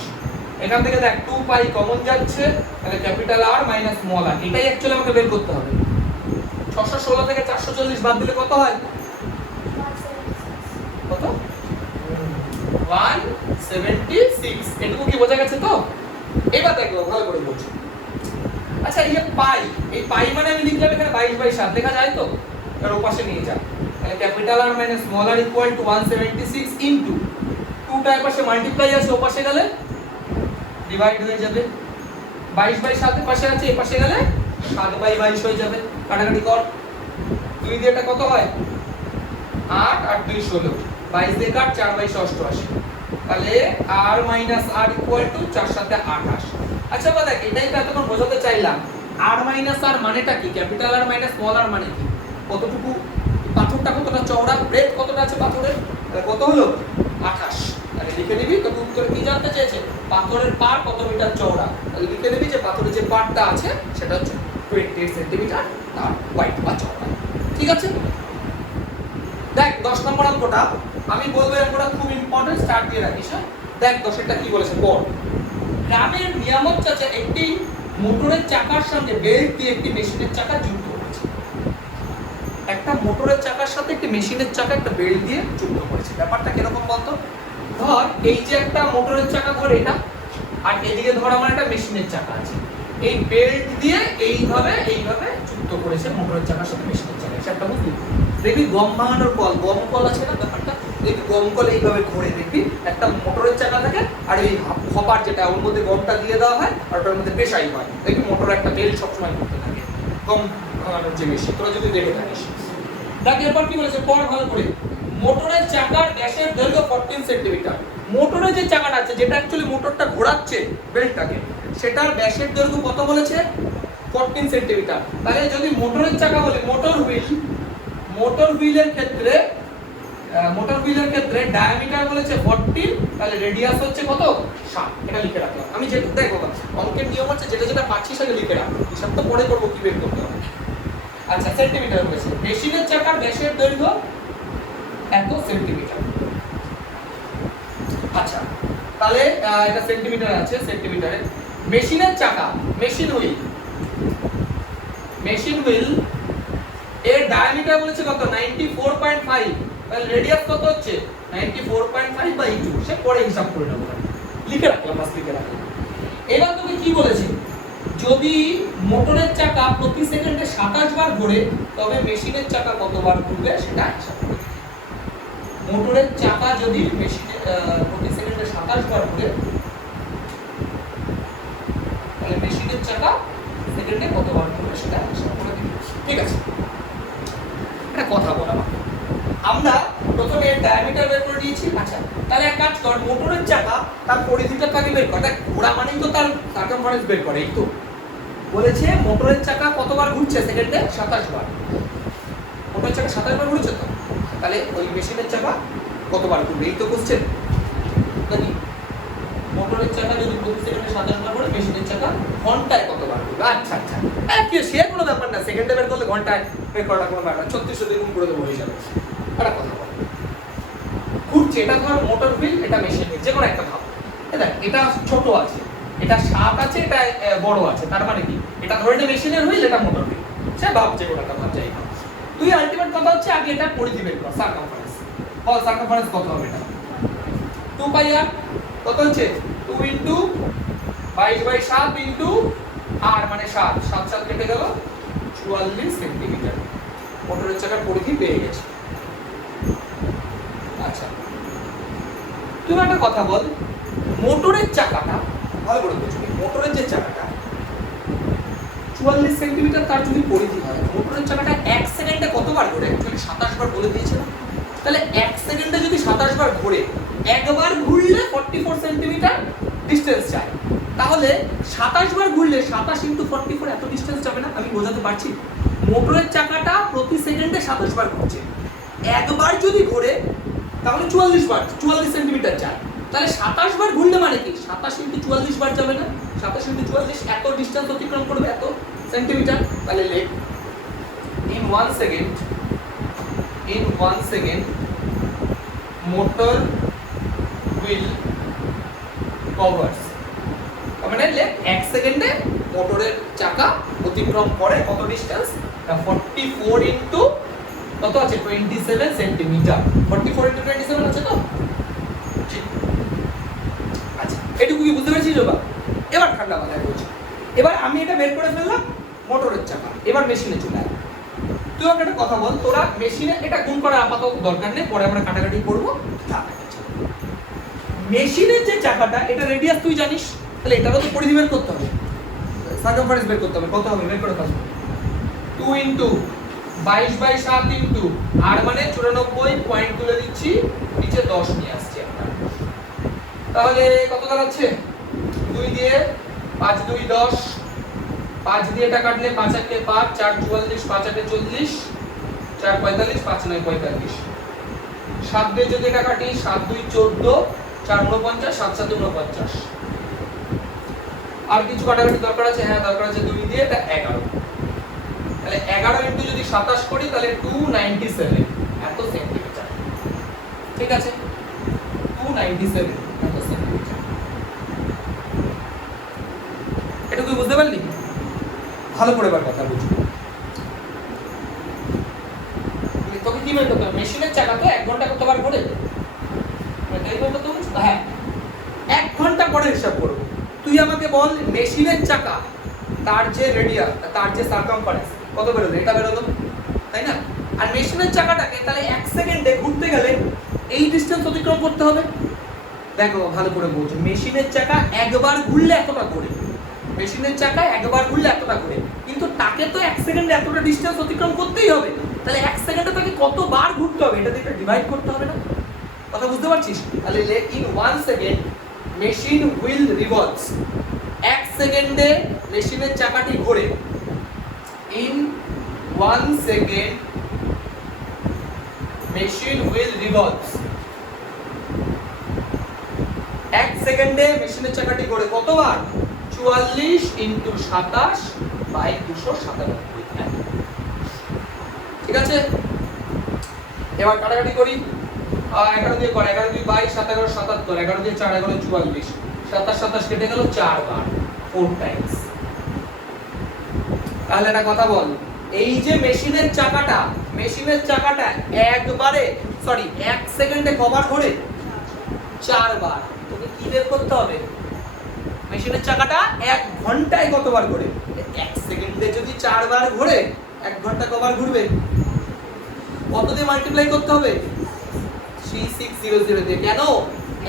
এখান থেকে দেখ 2 পাই কমন যাচ্ছে, তাহলে capital R minus small R, এটাই অ্যাকচুয়ালি আমাকে বের করতে হবে। 616 থেকে 440 বাদ দিলে কত হয়? কত? 176। এটুকু কি বোঝা গেছে তো? এবার দেখো ভালো করে বলছি। আচ্ছা এই যে পাই, এই পাই মানে আমি লিখলাম এখানে 22/7 লেখা যায় তো? এর ওপাশে নিয়ে যা, তাহলে capital R minus small R equal to 176 into 2 টা পাশে মাল্টিপ্লাই আছে, ওপাশে গেলে ডিভাইড হয়ে যাবে। 22/7 এর পাশে আছে, এই পাশে গেলে 7/22 হয়ে যাবে। কাটাকাটি কর, 2 দিয়ে এটা কত হয়? 8 আর 2 16, 22 দিয়ে কাট, 4/88। তাহলে r minus r equal to 4 7 28। আচ্ছা বাবা দেখ এটাই তো এতক্ষণ বোঝাতে চাইলাম, r মাইনাস r মানেটা কি, ক্যাপিটাল আর মাইনাস স্মল আর মানে কি, কতটুকু পাথরটা কতটা চওড়া, ব্রেথ কতটা আছে পাথরের, তাহলে কত হলো 28। তাহলে লিখে নিবি, তবে উত্তরে কি জানতে চেয়েছে, পাথরের পার কত মিটার চওড়া, তাহলে লিখে নিবি যে পাথরের যে পারটা আছে সেটা হচ্ছে 28 সেন্টিমিটার তার ওয়াইড বা চওড়া। ঠিক আছে? দেখ 10 নম্বর অঙ্কটা আমি বলবো, অঙ্কটা খুব ইম্পর্টেন্ট, স্টার্ট দিয়ে রাখিস। দেখ 10এরটা কি বলেছে পড়। গ্রামের নিয়ামক চাচা একটি মোটরের চাকার সঙ্গে বেল্ট দিয়ে একটি মেশিনের চাকা যুক্ত করেছে। একটা মোটরের চাকার সাথে একটি মেশিনের চাকা একটা বেল্ট দিয়ে যুক্ত করেছে। ব্যাপারটা কিরকম বলতো? ধর এই যে একটা মোটরের চাকা ধর এটা, আর এদিকে ধর আমার একটা মেশিনের চাকা আছে, এই বেল্ট দিয়ে এইভাবে যুক্ত করেছে মোটরের চাকার সাথে মেশিনের চাকা। সেটা বুঝলি? দেখবি গম ভাঙানোর কল, গম কল আছে না ব্যাপারটা, দেখবি গমকল এইভাবে ঘোরে, দেখবি একটা মোটরের চাকা থাকে আর ওই হপার যেটা ওর মধ্যে গমটা দিয়ে দেওয়া হয় আর ওটার মধ্যে পেশাই হয়, দেখবি মোটর একটা বেল সবসময় ঘুরতে থাকে গম ভাঙানোর যে মেশিন, তোরা যদি দেখে থাকিস। দেখ এরপর কি বলেছে পড় ভালো করে। মোটরের চাকার ব্যাসের দৈর্ঘ্য 14 সেন্টিমিটার। মোটরের যে চাকাটা আছে যেটা অ্যাকচুয়ালি মোটরটা ঘোরাচ্ছে বেল্টটাকে, সেটার ব্যাসের দৈর্ঘ্য কত বলেছে? 14 সেন্টিমিটার। তাহলে যদি মোটরের চাকা বলে মোটর হুইলের ক্ষেত্রে ডায়ামিটার বলেছে 14, তাহলে রেডিয়াস হচ্ছে কত? 7। এটা লিখে রাখলাম আমি। যেটা দেখো অঙ্কের নিয়ম হচ্ছে যেটা যেটা পাচ্ছিস আগে লিখে রাখ, হিসাব তো পরে করবো কি বের করতে হবে। আচ্ছা সেন্টিমিটার বলেছে। মেশিনের চাকার ব্যাসের দৈর্ঘ্য এত সেন্টিমিটার। আচ্ছা তাহলে এটা সেন্টিমিটার আছে, সেন্টিমিটারে। মেশিনের চাকা মেশিন হুইল এর ডায়ামিটার বলেছে কত? 94.5। তাহলে রেডিয়াস কত হচ্ছে? 94.5/2। সে পরে হিসাব করে নেব, লিখে রাখলাম, বাস লিখে রাখলাম। এবার তুমি কি বলেছে? যদি মোটরের চাকা প্রতি সেকেন্ডে 27 বার ঘোরে তবে মেশিনের চাকা কতবার ঘুরবে সেটা হিসাব করবে। মোটরের চাকা যদি মেশিনে প্রতি সেকেন্ডে 27 বার ঘুরে তাহলে মেশিনের চাকা সেকেন্ডে কতবার ঘুরবে সেটা হিসাব করে দিবে। ঠিক আছে, একটা কথা বলা আমরা প্রথমে ডায়ামিটার বের করে দিয়েছি। আচ্ছা তাহলে এক কাজ কর, মোটরের চাকা তার পরিধিটা কাকে বের কর? দেখ ঘোড়া মানেই তো তার সার্কামফারেন্স বের করে। এই তো বলেছে মোটরের চাকা কতবার ঘুরছে সেকেন্ডে? 27 বার। মোটরের চাকা 27 বার ঘুরছে তো, তাহলে ওই মেশিনের চাকা কতবার ঘুরবে? এই তো কোশ্চেন নাকি? মোটরের চাকা যদি প্রতি সেকেন্ডে 27 বার ঘোরে, মেশিনের চাকা ঘন্টায় কতবার ঘুরবে? আচ্ছা আচ্ছা, কি সে কোনো ব্যাপার না, সেকেন্ডে বের করলে ঘন্টায় বের করাটা কোনো ব্যাপার না, 3600 দিয়ে গুণ করে দেবো হিসাবে। একটা কথা বল, ঘুরছে, এটা ধর মোটর হুইল, এটা মেশিন হুইল, যে কোনো একটা ভাব। দেখ এটা ছোট আছে, এটা 7 আছে, এটা বড় আছে, তার মানে কি? এটা ধরে নে মেশিনের হুইল, এটা মোটর হুইল, সে ভাব যে কোনো একটা ভাব যাই না। তুই আলটিমেট কথা হচ্ছে আগে এটা পরিধি বের কর, সার্কামফারেন্স। বল সার্কামফারেন্স কত হবে? এটা 2 পাই আর কত হচ্ছে? 2 ইনটু 22/7 ইনটু আর মানে 7 7 কেটে গেল 44 সেন্টিমিটার। মোটরের চাকার পরিধি পেয়ে গেছে। আচ্ছা তুমি একটা কথা বল, মোটরের চাকাটা ভালো করে বুঝবি, মোটরের যে চাকাটা 44 সেন্টিমিটার তার যদি পরিধি হয়, মোটরের চাকাটা 1 সেকেন্ডে কতবার ঘোরে? অ্যাকচুয়ালি 27 বার বলে দিয়েছিলাম। তাহলে 1 সেকেন্ডে যদি 27 বার ঘোরে, একবার ঘুরলে 44 সেন্টিমিটার ডিসটেন্স যায়। তাহলে 27 বার ঘুরলে 27 ইনটু 44 এত ডিসটেন্স যাবে না? আমি বোঝাতে পারছি? মোটরের চাকাটা প্রতি সেকেন্ডে 27 বার ঘুরছে, একবার যদি ঘোরে তাহলে 44 সেন্টিমিটার যায়। তাহলে 27 বার ঘুরলে মানে কি 27 ইনটু 44 বার যাবে না? 27 ইনটু 44 এত ডিসটেন্স অতিক্রম করবে, এত সেন্টিমিটার। তাহলে লেখ in 1 second motor will covers, মানে লেখ 1 সেকেন্ডে মোটরের চাকা অতিক্রম করে কত ডিসটেন্স? 44 ইনটু কত আছে? 27 সেন্টিমিটার। 44 ইনটু 27 আছে তো? আচ্ছা এটুকু কি বুঝতে পেরেছিস বাবা? এবার ঠান্ডা মাথায় বলছি, এবার আমি এটা বের করে ফেললাম মোটরের চাকা, এবার মেশিনে চলে আয়। তুই আমাকে একটা কথা বল, তোরা মেশিনে এটা গুণ করার আপাতত দরকার নেই, পরে আমরা কাটাকাটি করবো। মেশিনের যে চাকাটা, এটা রেডিয়াস তুই জানিস, তাহলে এটারও তো পরিধি বের করতে হবে, সার্কামফারেন্স বের করতে হবে। কত হবে? বের করে ফেল। 2 ইনটু 22/7 ইনটু আর মানে 94 পয়েন্ট তুলে দিচ্ছি, নিচে 10 নিয়ে আসছি আমরা। তাহলে কত দাঁড়াচ্ছে? 2 দিয়ে 5 2 10, 5 দিয়ে এটা কাটলে 5 1 5, 4 44, 5 8 40, 4 45, 5 9 45। 7 দিয়ে যদি এটা কাটি 7 2 14, 4 49, 7 7 49। আর কিছু কাটাকাটি দরকার আছে? হ্যাঁ দরকার আছে, 2 দিয়ে এটা 11। তাহলে 11 ইনটু যদি 27 করি তাহলে 297 এত সেন্টিমিটার। ঠিক আছে, 297 এত সেন্টিমিটার। এটা তুই বুঝতে পারলি? ভালো করে এবার কথা বুঝবি। তোকে কি বের করতে হবে? মেশিনের চাকা তো 1 ঘন্টা কতবার ঘোরে? এটাই বলতো তুমি। হ্যাঁ 1 ঘন্টা পরে হিসাব করব। তুই আমাকে বল মেশিনের চাকা তার যে রেডিয়াস, তার যে সার্কামফারেন্স কত বেরোলো? এটা বেরোলো, তাই না? আর মেশিনের চাকাটাকে তাহলে 1 সেকেন্ডে ঘুরতে গেলে এই ডিসটেন্স অতিক্রম করতে হবে। দেখো ভালো করে বলছো, মেশিনের চাকা একবার ঘুরলে এতটা করে, মেশিনের চাকা একবার ঘুরলে এতটা করে, কিন্তু তাকে তো 1 সেকেন্ডে এতটা ডিসটেন্স অতিক্রম করতেই হবে। তাহলে 1 সেকেন্ডে তাকে কতবার ঘুরতে হবে এটা দিয়ে ডিভাইড করতে হবে না? কথা বুঝতে পারছিস? তাহলে in 1 second machine wheel revolves, 1 সেকেন্ডে মেশিনের চাকাটি ঘোরে। In 1 second machine wheel revolves, 1 সেকেন্ডে মেশিনের চাকাটি ঘোরে কতবার? 44 × 27 বাই 297। ঠিক আছে, এবার কাটাকাটি করি। 11 দিয়ে কর, 11 দিয়ে 22, 7 11 77, 11 দিয়ে 4 11 44, 27 27 কেটে গেল 4 বার, 4 টাইমস। তাহলে একটা কথা বল, এই যে মেশিনের চাকাটা একবারে সরি 1 সেকেন্ডে কবার ঘোরে? 4 বার। তোকে কি বের করতে হবে? মেশিনের চাকাটা 1 ঘন্টায় কতবার ঘোরে? 1 সেকেন্ডে যদি 4 বার ঘোরে 1 ঘন্টা কবার ঘুরবে? কত দিয়ে মাল্টিপ্লাই করতে হবে? 3600 দিয়ে। কেন?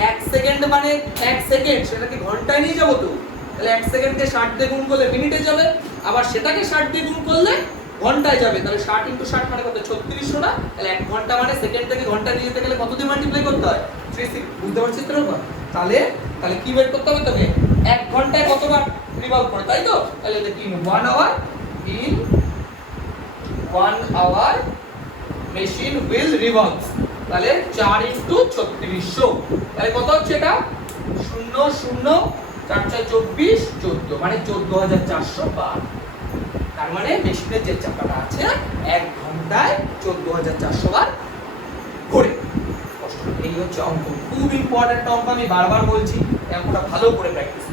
1 সেকেন্ড মানে 1 সেকেন্ড, সেটাকে ঘন্টায় নিয়ে যাব তো। তাহলে 1 সেকেন্ডকে 60 দিয়ে গুণ করলে মিনিটে যাবে, আবার সেটাকে 60 দিয়ে গুণ করলে ঘন্টায় যাবে। তাহলে 60 × 60 মানে কত? 3600 না? তাহলে 1 ঘন্টা মানে সেকেন্ড থেকে ঘন্টা নিয়ে যেতে গেলে কত দিয়ে মাল্টিপ্লাই করতে হয়? 36। বুঝতে পারছিস তো? তাহলে কি বের করতে হবে তোকে? 1 ঘন্টায় কতবার রিভলভ করে, তাই তো? তাহলে দেখি 1 hour, in 1 hour machine wheel revolves, তাহলে 4 × 3600, তাহলে কত হচ্ছে এটা? 0 0 4 4 24, 14 মানে 14400 বার। তার মানে মেশিনের যে চাকাটা আছে 1 ঘন্টায় 14400 বার ঘোরে। এই হচ্ছে অঙ্ক, খুব ইম্পর্টেন্ট অঙ্ক, আমি বারবার বলছি, অঙ্কটা ভালো করে প্র্যাকটিস